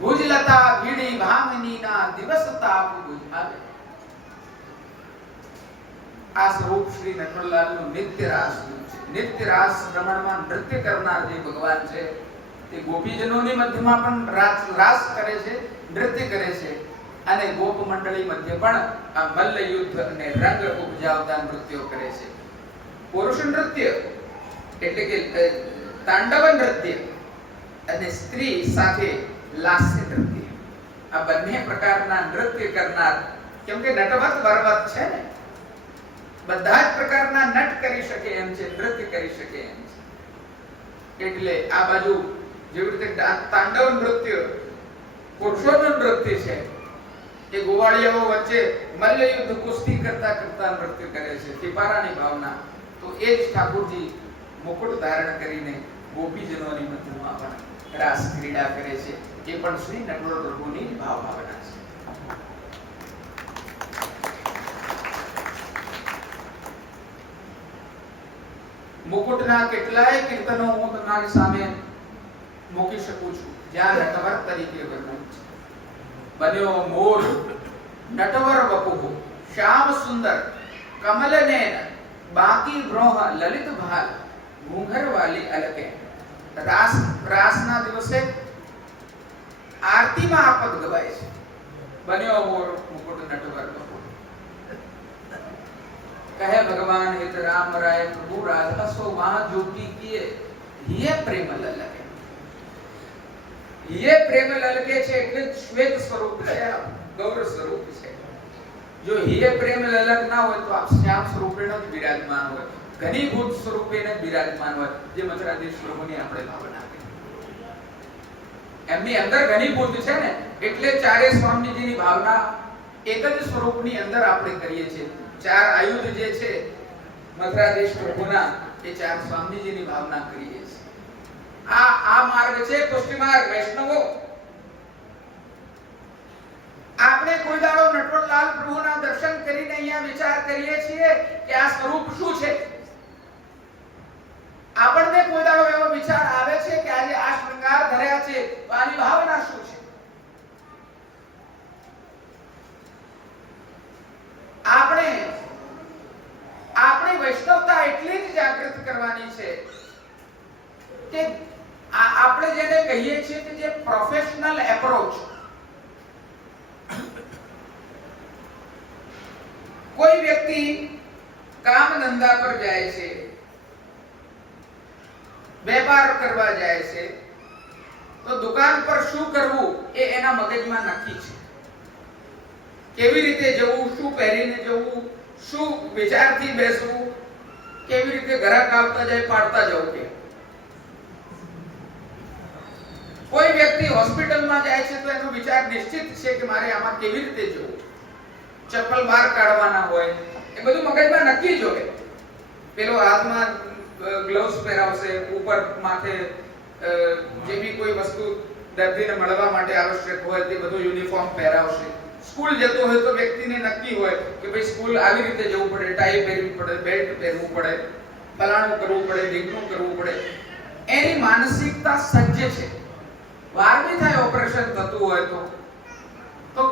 ભુજલતા ભીડી ભાંગનીના દિવસ તાપ બુઝાવે. આ સ્વરૂપ શ્રી નટવરલાલનું નિત્ય રાસનું છે. નિત્ય રાસ ભ્રમણમાં નૃત્ય કરનાર જે ભગવાન છે તે ગોપીજનોની મધ્યમાં પણ રાસ કરે છે, નૃત્ય કરે છે, અને ગોપ મંડળી મધ્ય પણ આ મલ્લ યુદ્ધ અને રંગ ઉપજાવતા નૃત્યો કરે છે. પુરુષ નૃત્ય એટલે કે તાંડવ નૃત્ય અને સ્ત્રી સાથે લાસ્ય નૃત્ય, આ બંને પ્રકારના નૃત્ય કરનાર, કેમ કે નટવત વરવત છે ને, બધા જ પ્રકારના નટ કરી શકે એમ છે, નૃત્ય કરી શકે એમ છે. એટલે આ બાજુ જેવી રીતે તાંડવ નૃત્ય પુરુષોનું નૃત્ય છે, એ ગોવાળિયાઓ વચ્ચે મલ્લ યુદ્ધ કુસ્તી કરતા કરતા નૃત્ય કરે છે, ટીપારાની ભાવના. તો એ જ ઠાકોરજી મુકુટ ધારણ કરીને ગોપીજનોની મધ્યમાં પણ રાસ ક્રીડા કરે છે. એ પણ શ્રી નટવર પ્રભુની ભાવ ભાવના છે. મુકુટના કેટલાય કીર્તનો હું તમારી સામે મૂકી શકું છું, જ્યાં નટવર તરીકે વર્ણન છે. બન્યો મોર નટવર વપુઃ શ્યામ સુંદર કમલ નયન બાકી બ્રોહ લલિત ભાલ ઘૂંઘર વાલી અલકે. રાસના દિવસે આરતીમાં આ પદ ગવાય છે. બન્યો મોર મુકુટ નટવર વપુઃ. કહે ભગવાન હિત રામ રાય પ્રભુ રાધા સો વહાં જોગી કિए ये प्रेम ललके. ये प्रेम ललके છે એટલે શ્વેત સ્વરૂપ છે, ગૌર સ્વરૂપ છે. જો ये प्रेम ललक ના હોય તો આપ શ્યામ સ્વરૂપે જ બિરાજમાન હોય, ઘનીભૂત સ્વરૂપે જ બિરાજમાન હોય, જે મથુરાધીશ પ્રભુની આપણે ભાવના છે. એમની અંદર ઘનીભૂત છે ને, એટલે ચારે સ્વામીજીની ભાવના એક જ સ્વરૂપની અંદર આપણે કરીએ છીએ. ચાર આયુધ જે છે મથુરાધીશ પ્રભુના, એ ચાર સ્વામીજીની ભાવના કરીએ છીએ. આ માર્ગ છે પુષ્ટિ માર્ગ વૈષ્ણવો. આપણે કોઈ દાડો નટવરલાલ પ્રભુના દર્શન કરીને અહીંયા વિચાર કરીએ છીએ કે આ સ્વરૂપ શું છે. આપણને કોઈ દાડો એવો વિચાર આવે છે કે આજે આ શૃંગાર ધર્યા છે તો આની ભાવના શું છે. આપણી વૈષ્ણવતા એટલી જ જાગૃત કરવાની છે કે આપણે જેને કહીએ છીએ કે જે પ્રોફેશનલ એપ્રોચ, કોઈ વ્યક્તિ કામ ધંધા પર જાય છે, વેપાર કરવા જાય છે, તો દુકાન પર શું કરવું એ એના મગજમાં નક્કી છે. કેવી રીતે જવું, શું પહેરીને જવું, શું વિચારથી બેસવું, કેવી રીતે ગ્રાહક આવતા જાય પાડતા જવું. કે કોઈ વ્યક્તિ હોસ્પિટલમાં જાય છે તો એનો વિચાર નિશ્ચિત છે કે મારે આમાં કેવી રીતે જવું, ચપ્પલ બહાર કાઢવાના હોય, એ બધું મગજમાં નક્કી જ હોય. પેલો હાથમાં ગ્લોવ્સ પહેરાવશે, ઉપર માથે જે બી કોઈ વસ્તુ દર્દીને મળવા માટે આવશ્યક હોય તે બધું યુનિફોર્મ પહેરાવશે. સ્કૂલ જતો હોય તો વ્યક્તિને નક્કી હોય કે ભાઈ સ્કૂલ આવી રીતે જવું પડે, ટાઈ પહેરવી પડે, બેલ્ટ પહેરવું પડે, ફલાણું કરવું પડે, ઢીકણું કરવું પડે. એની માનસિકતા સજ્જ છે. વાર બી થાય ઓપરેશન થતું હોય તો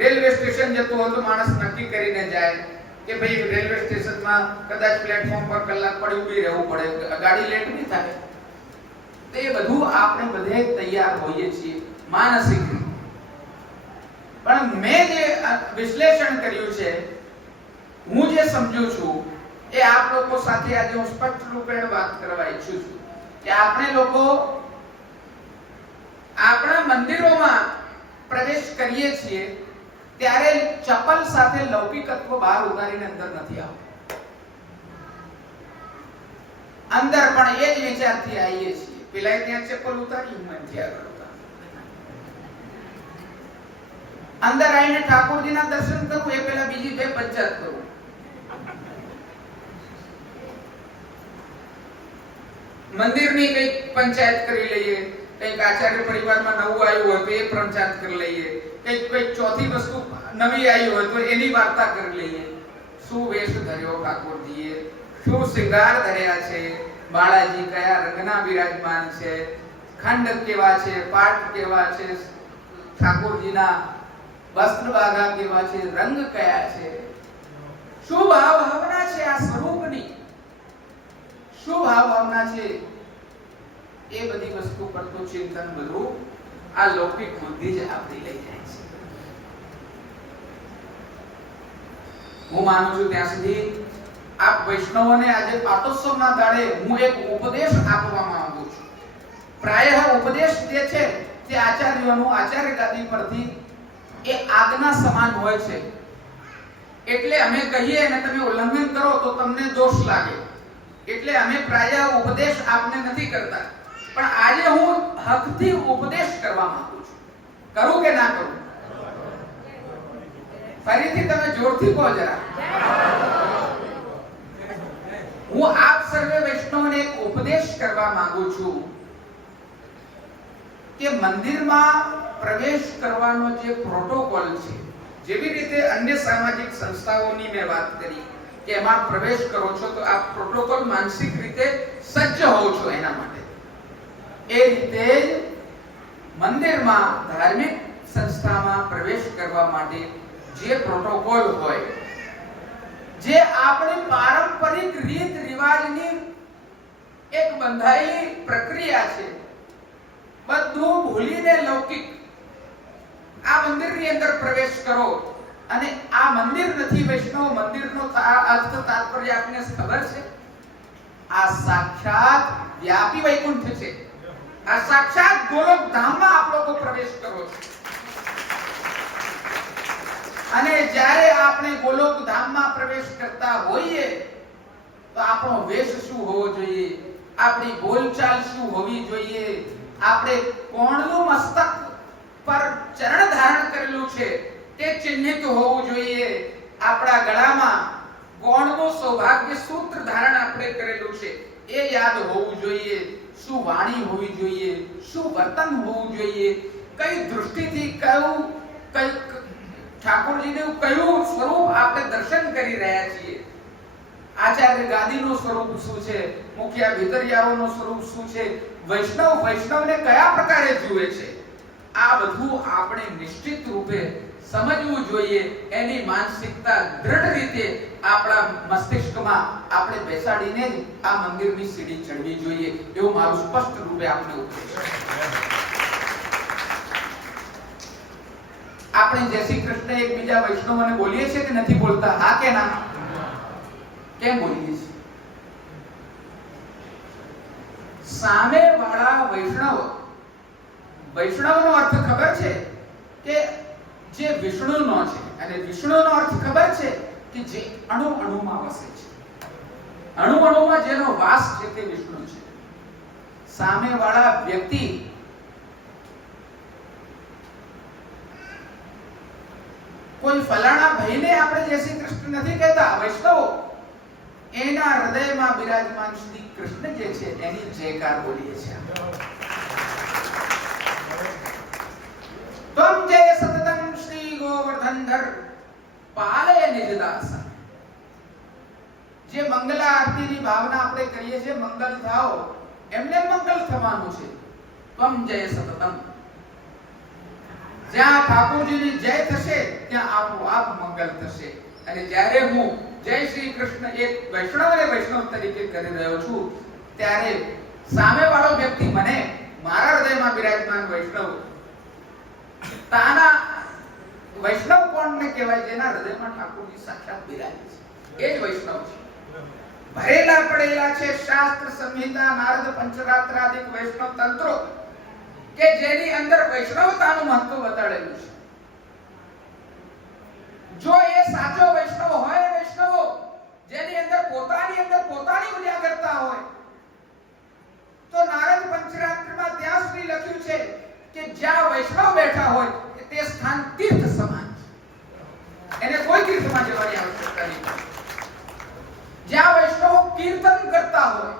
રેલવે સ્ટેશન જતો હોય તો માણસ નક્કી કરીને જાય કે ભાઈ રેલવે સ્ટેશનમાં કદાચ પ્લેટફોર્મ પર કલાક પડી ઊભી રહેવું પડે, ગાડી લેટ નહીં થાય. તો એ બધું આપણે બધે તૈયાર હોઈએ છીએ માનસિક. પણ મેં જે વિશ્લેષણ કર્યું છે હું જે સમજુ છું એ આપ લોકો સાથે આજે હું સ્પષ્ટ રૂપે વાત કરવા ઈચ્છું છું કે આપણે લોકો આપણા મંદિરોમાં પ્રવેશ કરીએ છીએ ત્યારે ચપ્પલ સાથે લૌકિકત્વ બહાર ઉતારીને અંદર નથી આવતું. અંદર પણ એ જ વિચારથી આવીએ છીએ, પેલા ત્યાં ચપ્પલ ઉતારી હું એમથી આગળ અંદર આવીને ઠાકોરજીના દર્શન કરું એ પેલા બીજી બે પંચાયત કરું. મંદિરની કઈક પંચાયત કરી લઈએ, કઈક આચાર્ય પરિવારમાં નવું આવ્યું હોય તો એ પંચાયત કરી લઈએ, કઈક ચોથી વસ્તુ નવી આવી હોય તો એની વાર્તા કરી લઈએ. શું વેશ ધર્યો ઠાકોરજીએ, શું શૃંગાર ધર્યા છે, બાળાજી કયા રંગના વિરાજમાન છે, ખંડ કેવા છે, પાટ કેવા છે, ઠાકોરજીના વસ્ત્ર બાગા કેવા છે, રંગ કયા છે, શું ભાવ ભાવના છે આ સ્વરૂપની, શું ભાવ ભાવના છે, એ બધી વસ્તુ પર તો ચિંતન બધું આ લૌકિક બુદ્ધિ જ આપણી લઈ જાય છે. હું માનું છું ત્યાં સુધી આપ વૈષ્ણવોને આજે પાટોત્સવના દાડે હું એક ઉપદેશ આપવા માંગુ છું. પ્રાયઃ ઉપદેશ જે છે તે આચાર્યોનું આચાર્ય ગાદી પરથી એ આજ્ઞા સમાન હોય છે. એટલે અમે કહીએ અને તમે ઉલ્લંઘન કરો તો તમને દોષ લાગે, એટલે અમે પ્રાયઃ ઉપદેશ આપને નથી કરતા. પણ આજે હું હકથી ઉપદેશ કરવા માંગુ છું. કરું કે ના કરું? ફરીથી તમે જોરથી કહો જરા. હું આપ સર્વે વૈષ્ણવને એક ઉપદેશ કરવા માંગુ છું કે મંદિરમાં પ્રવેશ કરવાનો જે પ્રોટોકોલ છે, જેવી રીતે અન્ય સામાજિક સંસ્થાઓની મેં વાત કરી કે એમાં પ્રવેશ કરો છો તો આપ પ્રોટોકોલ માનસિક રીતે સજ્જ હોવ છો એના માટે, એ રીતે જ મંદિરમાં ધાર્મિક સંસ્થામાં પ્રવેશ કરવા માટે જે પ્રોટોકોલ હોય, જે આપણી પારંપરિક રીત રિવાજની એક બંધાયેલી પ્રક્રિયા છે, બધું ભૂલીને લૌકિક આ મંદિરની અંદર પ્રવેશ કરો. અને આ મંદિર નથી વૈષ્ણવ મંદિરનો અર્થ તાત્પર્ય આપને ખબર છે? આ સાક્ષાત વ્યાપી વૈકુંઠ છે. આ સાક્ષાત ગોલોક ધામમાં આપ લોકો પ્રવેશ કરો છો. અને જ્યારે આપણે ગોલોક ધામમાં પ્રવેશ કરતા હોઈએ તો આપણો વેશ શું હોવો જોઈએ, આપણી બોલચાલ શું હોવી જોઈએ, આપણે કોણનું મસ્તક પર ચરણ ધારણ કરેલું છે તે ચિહ્નિત હોવું જોઈએ, આપણા ગળામાં કોણનું સૌભાગ્ય સૂત્ર ધારણ આપણે કરેલું છે એ યાદ હોવું જોઈએ, શું વાણી હોવી જોઈએ, શું વર્તન હોવું જોઈએ, કઈ દૃષ્ટિથી કયું ઠાકોરજીનું કયું સ્વરૂપ આપણે દર્શન કરી રહ્યા છીએ, આચાર્ય ગાદીનું સ્વરૂપ શું છે, મુખ્ય ભીતરિયાઓનું સ્વરૂપ શું છે, વૈષ્ણવને કયા પ્રકારે જુએ છે, આ બધું આપણે નિશ્ચિત રૂપે સમજવું જોઈએ. એની માનસિકતા દ્રઢ રીતે આપણા મસ્તિષ્કમાં આપણે બેસાડીને જ આ મંદિરની સીડી ચડવી જોઈએ, એવું મારું સ્પષ્ટ રૂપે આપને ઉપદેશ છે. આપણે જય શ્રી કૃષ્ણ એકબીજા વૈષ્ણવોને બોલીએ છીએ કે નથી બોલતા? હા કે ના? કેમ બોલીએ છીએ? સામે વાળા વૈષ્ણવનો અર્થ ખબર છે કે જે વિષ્ણુનો છે, અને વિષ્ણુનો અર્થ ખબર છે કે જે અણુ અણુમાં વસે છે, અણુ અણુમાં જેનો વાસ છે તે વિષ્ણુ છે. સામે વાળા વ્યક્તિ કોઈ ફલાણા ભાઈને આપણે જય શ્રી કૃષ્ણ નથી કહેતા, વૈષ્ણવ એના હૃદયમાં બિરાજમાન શ્રી કૃષ્ણ જે છે એની જયકાર બોલીએ છીએ. તમ જય સતતમ શ્રી ગોવર્ધનધર પાલય નિજદાસ. જે મંગલ આરતીની ભાવના આપણે કરીએ છીએ, મંગલ થાઓ, એમને મંગલ થવાનું છે. તમ જય સતતમ, જ્યાં ઠાકોરજીની જય થશે ત્યાં આપોઆપ મંગલ થશે. અને જ્યારે હું જય શ્રી કૃષ્ણ એક વૈષ્ણવ તરીકે કરી રહ્યો છું ત્યારે સામેવાળો વ્યક્તિ મને મારા હૃદયમાં બિરાજમાન વૈષ્ણવ તાના વૈષ્ણવ કોણને કહેવાય? જેના હૃદયમાં ઠાકોરજી સાક્ષાત બિરાજે છે. એ જ વૈષ્ણવ છે. ભરેલા પડેલા છે શાસ્ત્ર સંહિતા નારદ પંચરાત્રાદિક વૈષ્ણવ તંત્રો કે જેની અંદર વૈષ્ણવતાનું મહત્વ બતાડેલું છે. જો એ સાચો વૈષ્ણવ હોય, વૈષ્ણવો જેની અંદર પોતાની ઉજાગરતા હોય, તો નારદ પંચરાત્રમાં ત્યાં સુધી લખ્યું છે કે જ્યાં વૈષ્ણવ બેઠા હોય તે સ્થાન તીર્થ સમાન છે. એને કોઈ તીર્થમાં જવાની આવશ્યકતા નથી. જ્યાં વૈષ્ણવો કીર્તન કરતા હોય,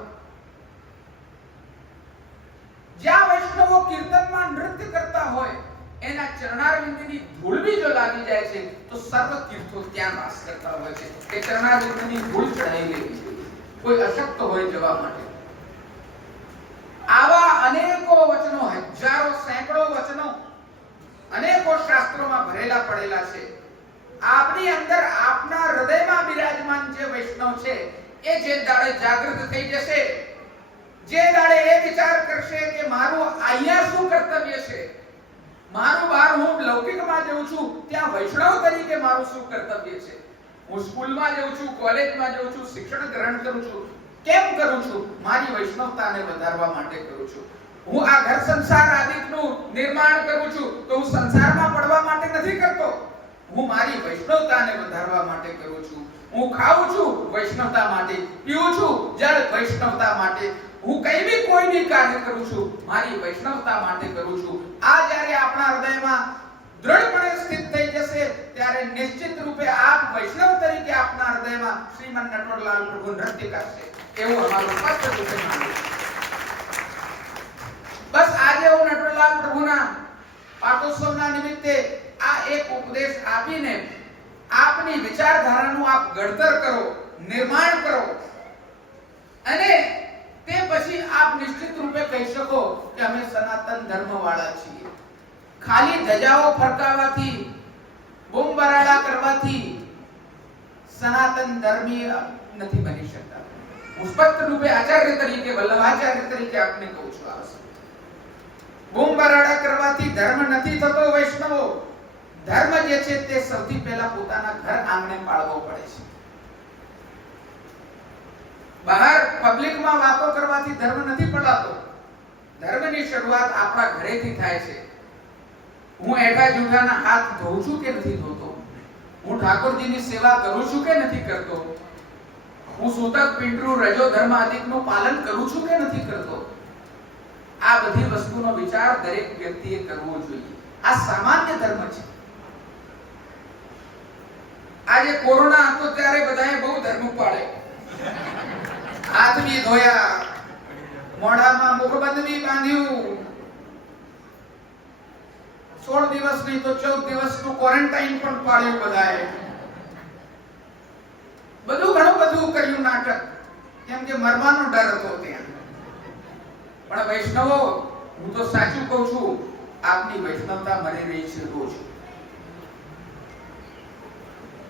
જ્યાં વૈષ્ણવો કીર્તનમાં નૃત્ય કરતા હોય, એના ચરણારવિંદની ધૂળ બી જો લાગી જાય છે તો સર્વ તીર્થો ત્યાં વાસ કરતા હોય છે. એ ચરણારવિંદની ધૂળ ચડાઈ લેવી જોઈએ, કોઈ અશક્ત હોય જવા માટે. આવા અનેકો વચનો, હજારો સેંકડો વચનો અનેકો શાસ્ત્રોમાં ભરેલા પડેલા છે. આપની અંદર આપના હૃદયમાં બિરાજમાન જે વૈષ્ણવ છે એ જે દાડે જાગૃત થઈ જશે, જે દાડે એ વિચાર કરશે કે મારું અહીંયા શું કર્તવ્ય છે, મારું બહાર હું લૌકિકમાં જઉં છું ત્યાં વૈષ્ણવ તરીકે મારું શું કર્તવ્ય છે, હું સ્કૂલમાં જઉં છું, કોલેજમાં જઉં છું, શિક્ષણ ગ્રહણ કરું છું, કેમ કરું છું? મારી વૈષ્ણવતાને વધારવા માટે કરું છું. હું આ ઘર સંસાર આદિકનું નિર્માણ કરું છું તો હું સંસારમાં પડવા માટે નથી કરતો, હું મારી વૈષ્ણવતાને વધારવા માટે કરું છું. હું ખાઉં છું વૈષ્ણવતા માટે, પીઉં છું જળ વૈષ્ણવતા માટે, હું કઈ બી કોઈ બી કાર્ય કરું છું મારી વૈષ્ણવતા માટે કરું છું. આ જ્યારે આપણા હૃદયમાં દ્રઢપણે સ્થિત થઈ જશે ત્યારે નિશ્ચિત રૂપે આપ વૈષ્ણવ તરીકે આપના હૃદયમાં શ્રીમન નટવરલાલ પ્રભુ નૃત્ય કરશે, એવું અમારું સ્પષ્ટ રૂપે માનવું છે. બસ આજે હું નટવરલાલ પ્રભુના પાટોત્સવના નિમિત્તે આ એક ઉપદેશ આપીને આપની વિચારધારાનું આપ ઘડતર કરો, નિર્માણ કરો, અને તે પછી આપ નિશ્ચિત રૂપે કહી શકો કે અમે સનાતન ધર્મવાળા છીએ. ખાલી ધજાઓ ફરકાવવાથી, બૂમ બરાડા કરવાથી સનાતન ધર્મી નથી બની શકતા. હું સ્પષ્ટ રૂપે આચાર્ય તરીકે, વલ્લભાચાર્ય તરીકે આપને કહું છું, આ બૂમ બરાડા કરવાથી ધર્મ નથી થતો. વૈષ્ણવો, ધર્મ જે છે તે સૌથી પહેલા પોતાના ઘર આંગણે પાળવો પડે છે. બહાર પબ્લિકમાં વાતો કરવાથી ધર્મ નથી પડાતો. ધર્મની શરૂઆત આપણા ઘરેથી થાય છે. હું એઠા જુઠાના હાથ ધોઉં છું કે નથી ધોતો? હું ઠાકોરજીની સેવા કરું છું કે નથી કરતો? હું સૂતક પિંડરું રજો ધર્મ આદિકનું પાલન કરું છું કે નથી કરતો? આ બધી વસ્તુનો વિચાર દરેક વ્યક્તિએ કરવો જોઈએ. આ સામાન્ય ધર્મ છે. આજે કોરોના હતો ત્યારે બધાએ બહુ ધર્મ પાળે, હાથ બી ધોયા, મોઢામાં મુખબંધ બી બાંધ્યું, 16 દિવસ નહીં તો 14 દિવસનું ક્વોરન્ટાઇન પણ પાડ્યું બધાએ. ઘણું બધું કર્યું નાટક, કેમ કે મરવાનો ડર હતો ત્યાં. પણ વૈષ્ણવો, હું તો સાચું કહું છું, આપની વૈષ્ણવતા મરી રહી છે રોજ.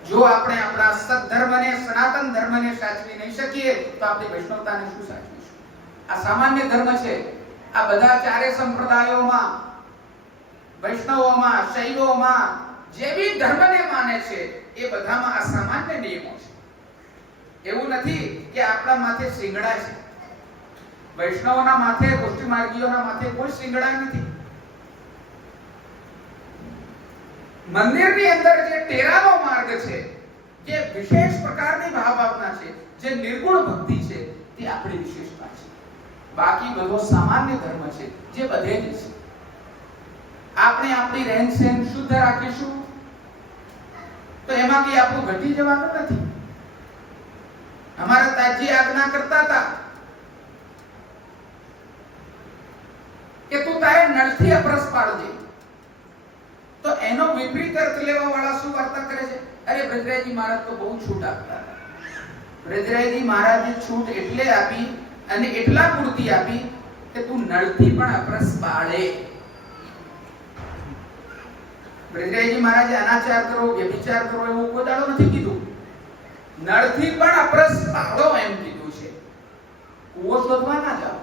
જો આપણે આપણા સદધર્મને, સનાતન ધર્મને સાચવી નહીં શકીએ તો આપણી વૈષ્ણવતાને શું સાચવીશું? આ સામાન્ય ધર્મ છે. આ બધા ચારે સંપ્રદાયોમાં, વૈષ્ણવોમાં, શૈવોમાં જે બી ધર્મને માને છે એ બધામાં આ સામાન્ય નિયમો છે. એવું નથી કે આપણા માથે શિંગડા છે. વૈષ્ણવોના માથે, પુષ્ટિ માર્ગીઓના માથે કોઈ શિંગડા નથી. મંદિરની અંદર જે ટેરાનો માર્ગ છે, જે વિશેષ પ્રકારની ભાવના છે, જે નિર્ગુણ ભક્તિ છે, તે આપણી વિશેષતા છે. બાકી બધો સામાન્ય ધર્મ છે જે બધે જ છે. આપણે આપણી રહેનસહેન શુદ્ધ રાખીશું તો એમાં કઈ આપણું ઘટી જવાનું નથી. અમારા તાજી આજ્ઞા કરતા હતા કે તું તારે નળથી અપરસ પાડજે, તો એનો વિપરીત અર્થ લેવા વાળા શું વાર્તા કરે છે? અરે બ્રજરાયજી મહારાજ તો બહુ છૂટ આપતા હતા. બ્રજરાયજી મહારાજે છૂટ એટલે આપી અને એટલા પૂરતી આપી કે તું નળથી પણ અપરસ પાડે. બ્રજરાયજી મહારાજે અનાચાર કરો, વ્યભિચાર કરો એવું કોઈ દાડો નથી કીધું. નળથી પણ અપરસ પાડો એમ કીધું છે. કૂવો શોધવા ના જાઓ,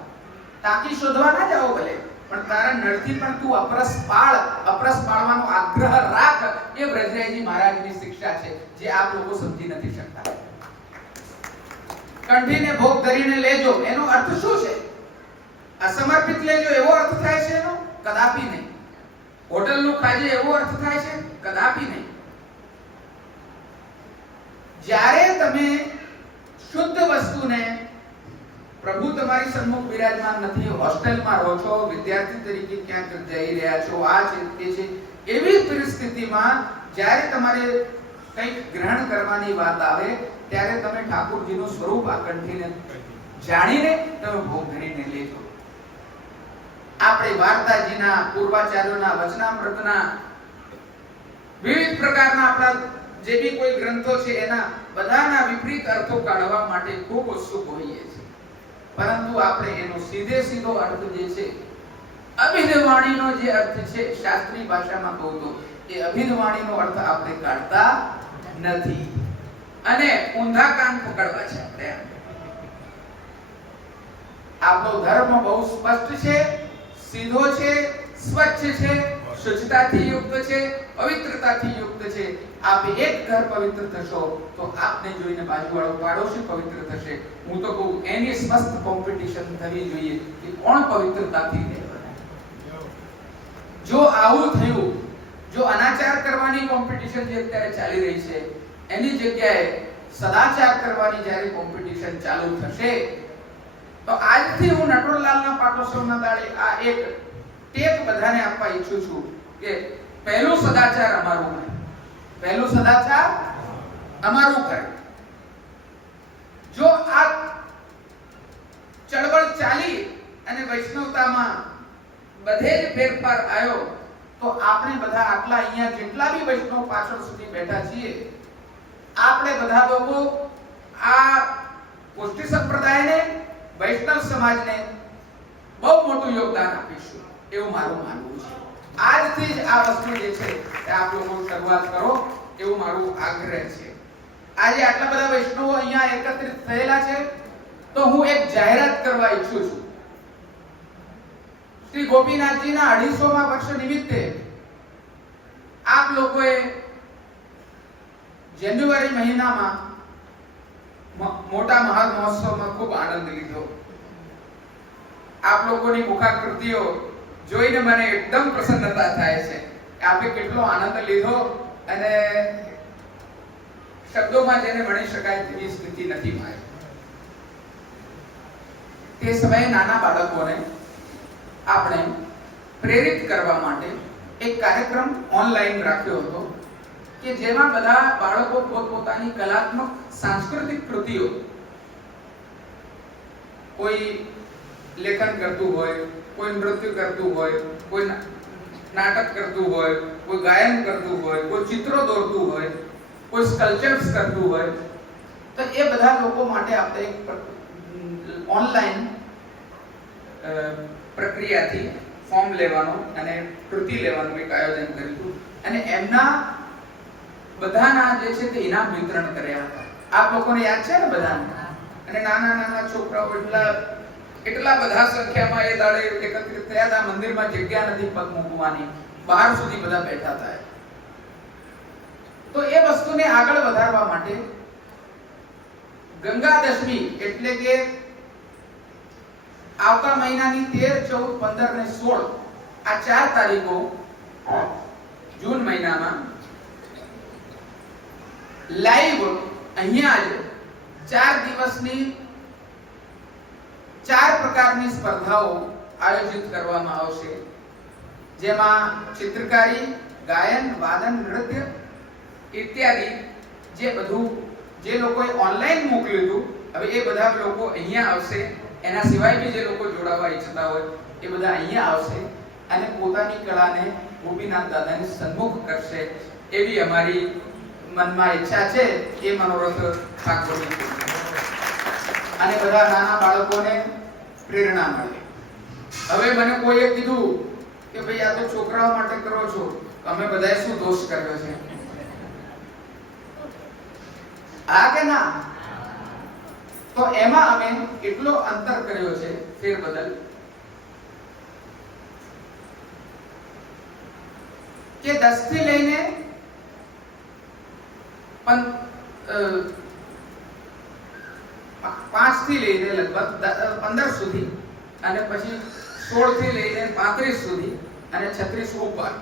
ટાંકી શોધવા ના જાઓ ભલે, પણ તારા નળથી પણ તું અપરસ પાળ. અપરસ પાળવાનો આગ્રહ રાખ. એ બ્રજરાયજી મહારાજની શિક્ષા છે જે આપ લોકો સમજી નથી શકતા. કંઠીને ભોગ ધરીને લેજો, એનો અર્થ શું છે? અસમર્પિત લેજો એવો અર્થ થાય છે એનો? કદાપી નહીં. હોટલનું ખાજે એવો અર્થ થાય છે? કદાપી નહીં. જ્યારે તમે શુદ્ધ વસ્તુને, પ્રભુ તમારી સન્મુખ વિરાજમાન નથી, હોસ્ટેલમાં રહો છો, વિદ્યાર્થી તરીકે ક્યાંક જઈ રહ્યા છો, આ છે તે છે, એવી પરિસ્થિતિમાં જ્યારે તમારે કંઈક ગ્રહણ કરવાની વાત આવે ત્યારે તમે ઠાકોરજીનું સ્વરૂપ આ કંઠીને જાણીને તમે ભોગ ધરીને લેજો. આપણે વાર્તાજીના, પૂર્વાચાર્યોના વચનામૃતના, વિવિધ પ્રકારના આપણા જે બી કોઈ ગ્રંથો છે એના બધાના વિપરીત અર્થો કાઢવા માટે ખૂબ ઉત્સુક હોઈએ છીએ, પરંતુ આપણે એનો સીધે સીધો અર્થ જે છે, અભિધવાણીનો જે અર્થ છે, શાસ્ત્રીય ભાષામાં કહું તો એ અભિધવાણીનો અર્થ આપણે કાઢતા નથી અને ઊંધા કાન પકડવા છે આપણે. આપણો ધર્મ બહુ સ્પષ્ટ છે, સીધો છે, સ્વચ્છ છે, શુદ્ધતાથી યુક્ત છે, પવિત્રતાથી યુક્ત છે. આપ એક ઘર પવિત્ર થશો તો આપને જોઈને બાજુવાળો પાડોશી પવિત્ર થશે. હું તો કહું એની સ્પષ્ટ કોમ્પિટિશન થવી જોઈએ કે કોણ પવિત્રતાથી રહે. જો આવું થયું, જો અનાચાર કરવાની કોમ્પિટિશન જે અત્યારે ચાલી રહી છે એની જગ્યાએ સદાચાર કરવાની જ્યારે કોમ્પિટિશન ચાલુ થશે તો આજથી હું નટવરલાલના પાટોત્સવના દાડે આ એક ટેપ બધાને આપવા ઈચ્છું છું કે પહેલું સદાચાર અમારું કરે, પહેલું સદાચાર અમારું કરે. જો આ ચળવળ ચાલી અને વૈષ્ણવતામાં બધે જ ફેરફાર આવ્યો તો આપણે બધા આટલા અહીંયા જેટલા બી વૈષ્ણવ પાછળ સુધી બેઠા છીએ, આપણે બધા લોકો આ પુષ્ટિ સંપ્રદાયને, વૈષ્ણવ સમાજને બહુ મોટું યોગદાન આપીશું એવું મારું માનવું છે. આજથી જ આ વસ્તુ જે છે એ આપ લોકો શરૂઆત કરો એવું મારું આગ્રહ છે. આજે આટલા બધા વૈષ્ણવો અહીંયા એકત્રિત થયેલા છે તો હું એક જાહેરાત કરવા ઈચ્છું છું. શ્રી ગોપીનાથજીના 250મા વર્ષ નિમિત્તે આપ લોકોએ જાન્યુઆરી મહિનામાં મોટા મહા મહોત્સવમાં ખૂબ આનંદ લીધો. આપ લોકોની મુખાકૃતિઓ જોઈને મને એકદમ પ્રસન્નતા થાય છે કે આપે કેટલો આનંદ લીધો અને શબ્દોમાં જેને ગણી શકાય તેવી સ્થિતિ નથી મારી. તે સમયે નાના બાળકોને આપણે પ્રેરિત કરવા માટે એક કાર્યક્રમ ઓનલાઈન રાખ્યો હતો કે જેમાં બધા બાળકો પોતપોતાની કલાત્મક સાંસ્કૃતિક કૃતિઓ, કોઈ લેખન કરતું હોય, કોઈ નૃત્ય કરતું હોય, કોઈ નાટક કરતું હોય, કોઈ ગાયન કરતું હોય, કોઈ ચિત્રો દોરતું હોય, કોઈ સ્કલ્પચર્સ કરતું હોય, તો એ બધા લોકો માટે આપણે એક ઓનલાઈન પ્રક્રિયાથી ફોર્મ લેવાનું અને કૃતિ લેવાનું એક આયોજન કર્યું અને એમના બધાના જે છે તે ઇનામ વિતરણ કર્યા હતા. આપ લોકોને યાદ છે ને બધાને? અને નાના નાના છોકરાઓ એટલા બધા સંખ્યામાં એ દાડે એકત્રિત થયા હતા. મંદિરમાં જગ્યા નથી પગ મૂકવાની, બહાર સુધી બધા બેઠા હતા. તો એ વસ્તુને આગળ વધારવા માટે ગંગા દશમી એટલે કે આવતા મહિનાની 13, 14, 15 અને 16 આ 4 તારીખો જૂન મહિનામાં લાઈવ અહીંયા જ 4 દિવસની 4 પ્રકારની સ્પર્ધાઓ આયોજિત કરવામાં આવશે, જેમાં ચિત્રકારી, ગાયન, વાદન, નૃત્ય ઇત્યાદિ જે બધું જે લોકોએ ઓનલાઈન મોકલ્યું હતું, હવે એ બધા લોકો અહીંયા આવશે. એના સિવાય બી જે લોકો જોડાવા ઈચ્છતા હોય એ બધા અહીંયા આવશે અને પોતાની કળાને ગોપીનાથ દાદાની સન્મુખ કરશે એવી અમારી મનમાં ઈચ્છા છે. એ મનોરથ ઠાકોરજી અને બધા નાના બાળકોને પ્રેરણા મળે. હવે મને કોઈએ કીધું કે ભાઈ આ તો છોકરાઓ માટે કરો છો, અમે બધાએ શું દોષ કર્યો છે? આ કે ના? તો એમાં અમે કેટલો અંતર કર્યો છે, ફેરબદલ, કે 10 થી લઈને 15 5 થી લઈને લગભગ 15 સુધી અને પછી 16 થી લઈને 35 સુધી અને 36 ઉપર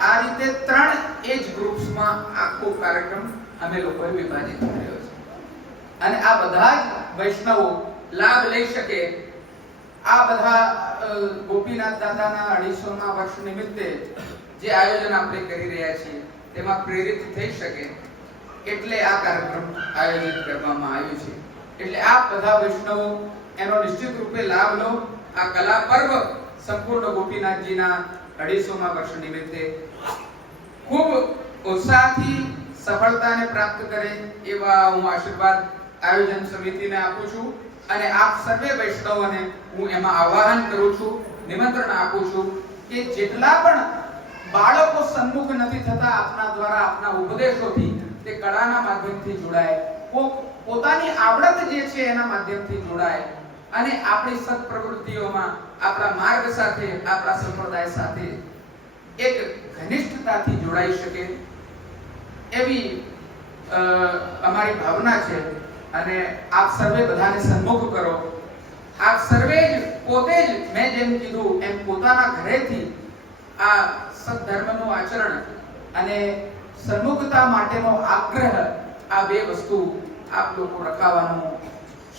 આ રીતે 3 એજ ગ્રુપ્સમાં આખો કાર્યક્રમ અમે લોકોએ વિભાજિત કર્યો છે અને આ બધા જ વૈષ્ણવો લાભ લઈ શકે આ બધા ગોપીનાથ દાદાના 250મા વર્ષ નિમિત્તે જે આયોજન આપણે કરી રહ્યા છીએ તેમાં પ્રેરિત થઈ શકે એટલે આ કાર્યક્રમ આયોજિત કરવામાં આવ્યો છે એટલે આ બધા વૈષ્ણવો એનો નિશ્ચિત રૂપે લાભ લો આ કલા પર્વ સંપૂર્ણ ગોપીનાથજીના 250મા વર્ષ નિમિત્તે ખૂબ ઉત્સાહથી સફળતાને પ્રાપ્ત કરે એવા હું આશીર્વાદ આયોજન સમિતિને આપું છું અને આપ સર્વે વૈષ્ણવોને હું એમાં આહ્વાન કરું છું નિમંત્રણ આપું છું કે જેટલા પણ બાળકો સન્મુખ નથી થતા આપના દ્વારા આપના ઉપદેશોથી તે કળાના માધ્યમથી જોડાય પોતાની આવડત જે છે એના માધ્યમથી જોડાય અને આપણી સત્પ્રવૃત્તિઓમાં આપણા માર્ગ સાથે આપણા સંપ્રદાય સાથે એક ઘનિષ્ઠતાથી જોડાઈ શકે એવી અમારી ભાવના છે અને આપ સર્વે બધાને સન્મુખ કરો આપ સર્વે જ પોતે જ મેં જેમ કીધું એમ પોતાના ઘરેથી આ સત્ધર્મનું આચરણ અને સન્મુખતા માટેનો આગ્રહ આ બે વસ્તુ આપ લોકો રખાવાનું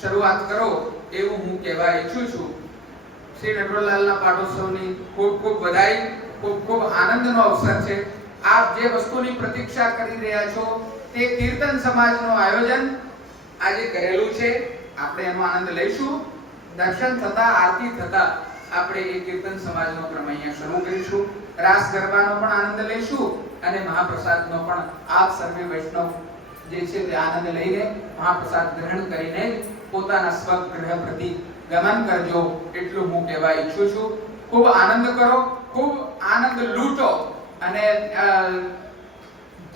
શરૂઆત કરો એવું હું કહેવા ઈચ્છું છું શ્રી નટવરલાલના પાટોત્સવની ખૂબ ખૂબ વધાઈ ખૂબ ખૂબ આનંદનો અવસર છે આપ જે વસ્તુની પ્રતીક્ષા કરી રહ્યા છો તે કીર્તન સમાજનું આયોજન આજે કરેલું છે આપણે એનો આનંદ લઈશું દર્શન થતા આરતી થતા આપણે એ કીર્તન સમાજનો ક્રમ અહીંયા શરૂ કરીશું રાસ ગરબાનો પણ આનંદ લઈશું અને મહાપ્રસાદનો પણ આપ સર્વે વૈષ્ણવ જે છે તે આનંદ લઈને મહાપ્રસાદ ગ્રહણ કરીને પોતાના સ્વગૃહ પ્રતિ ગમન કરજો એટલું હું કહેવા ઈચ્છું છું ખૂબ આનંદ કરો ખૂબ આનંદ લૂંટો અને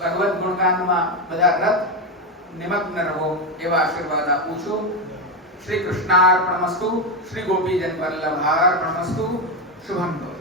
ભગવત ગુણગાનમાં બધા રત નિમગ્ન રહો એવા આશીર્વાદ આપું છું શ્રી કૃષ્ણાર્પણમસ્તુ શ્રી ગોપીજન વલ્લભાર્પણમસ્તુ શુભમ ભવતુ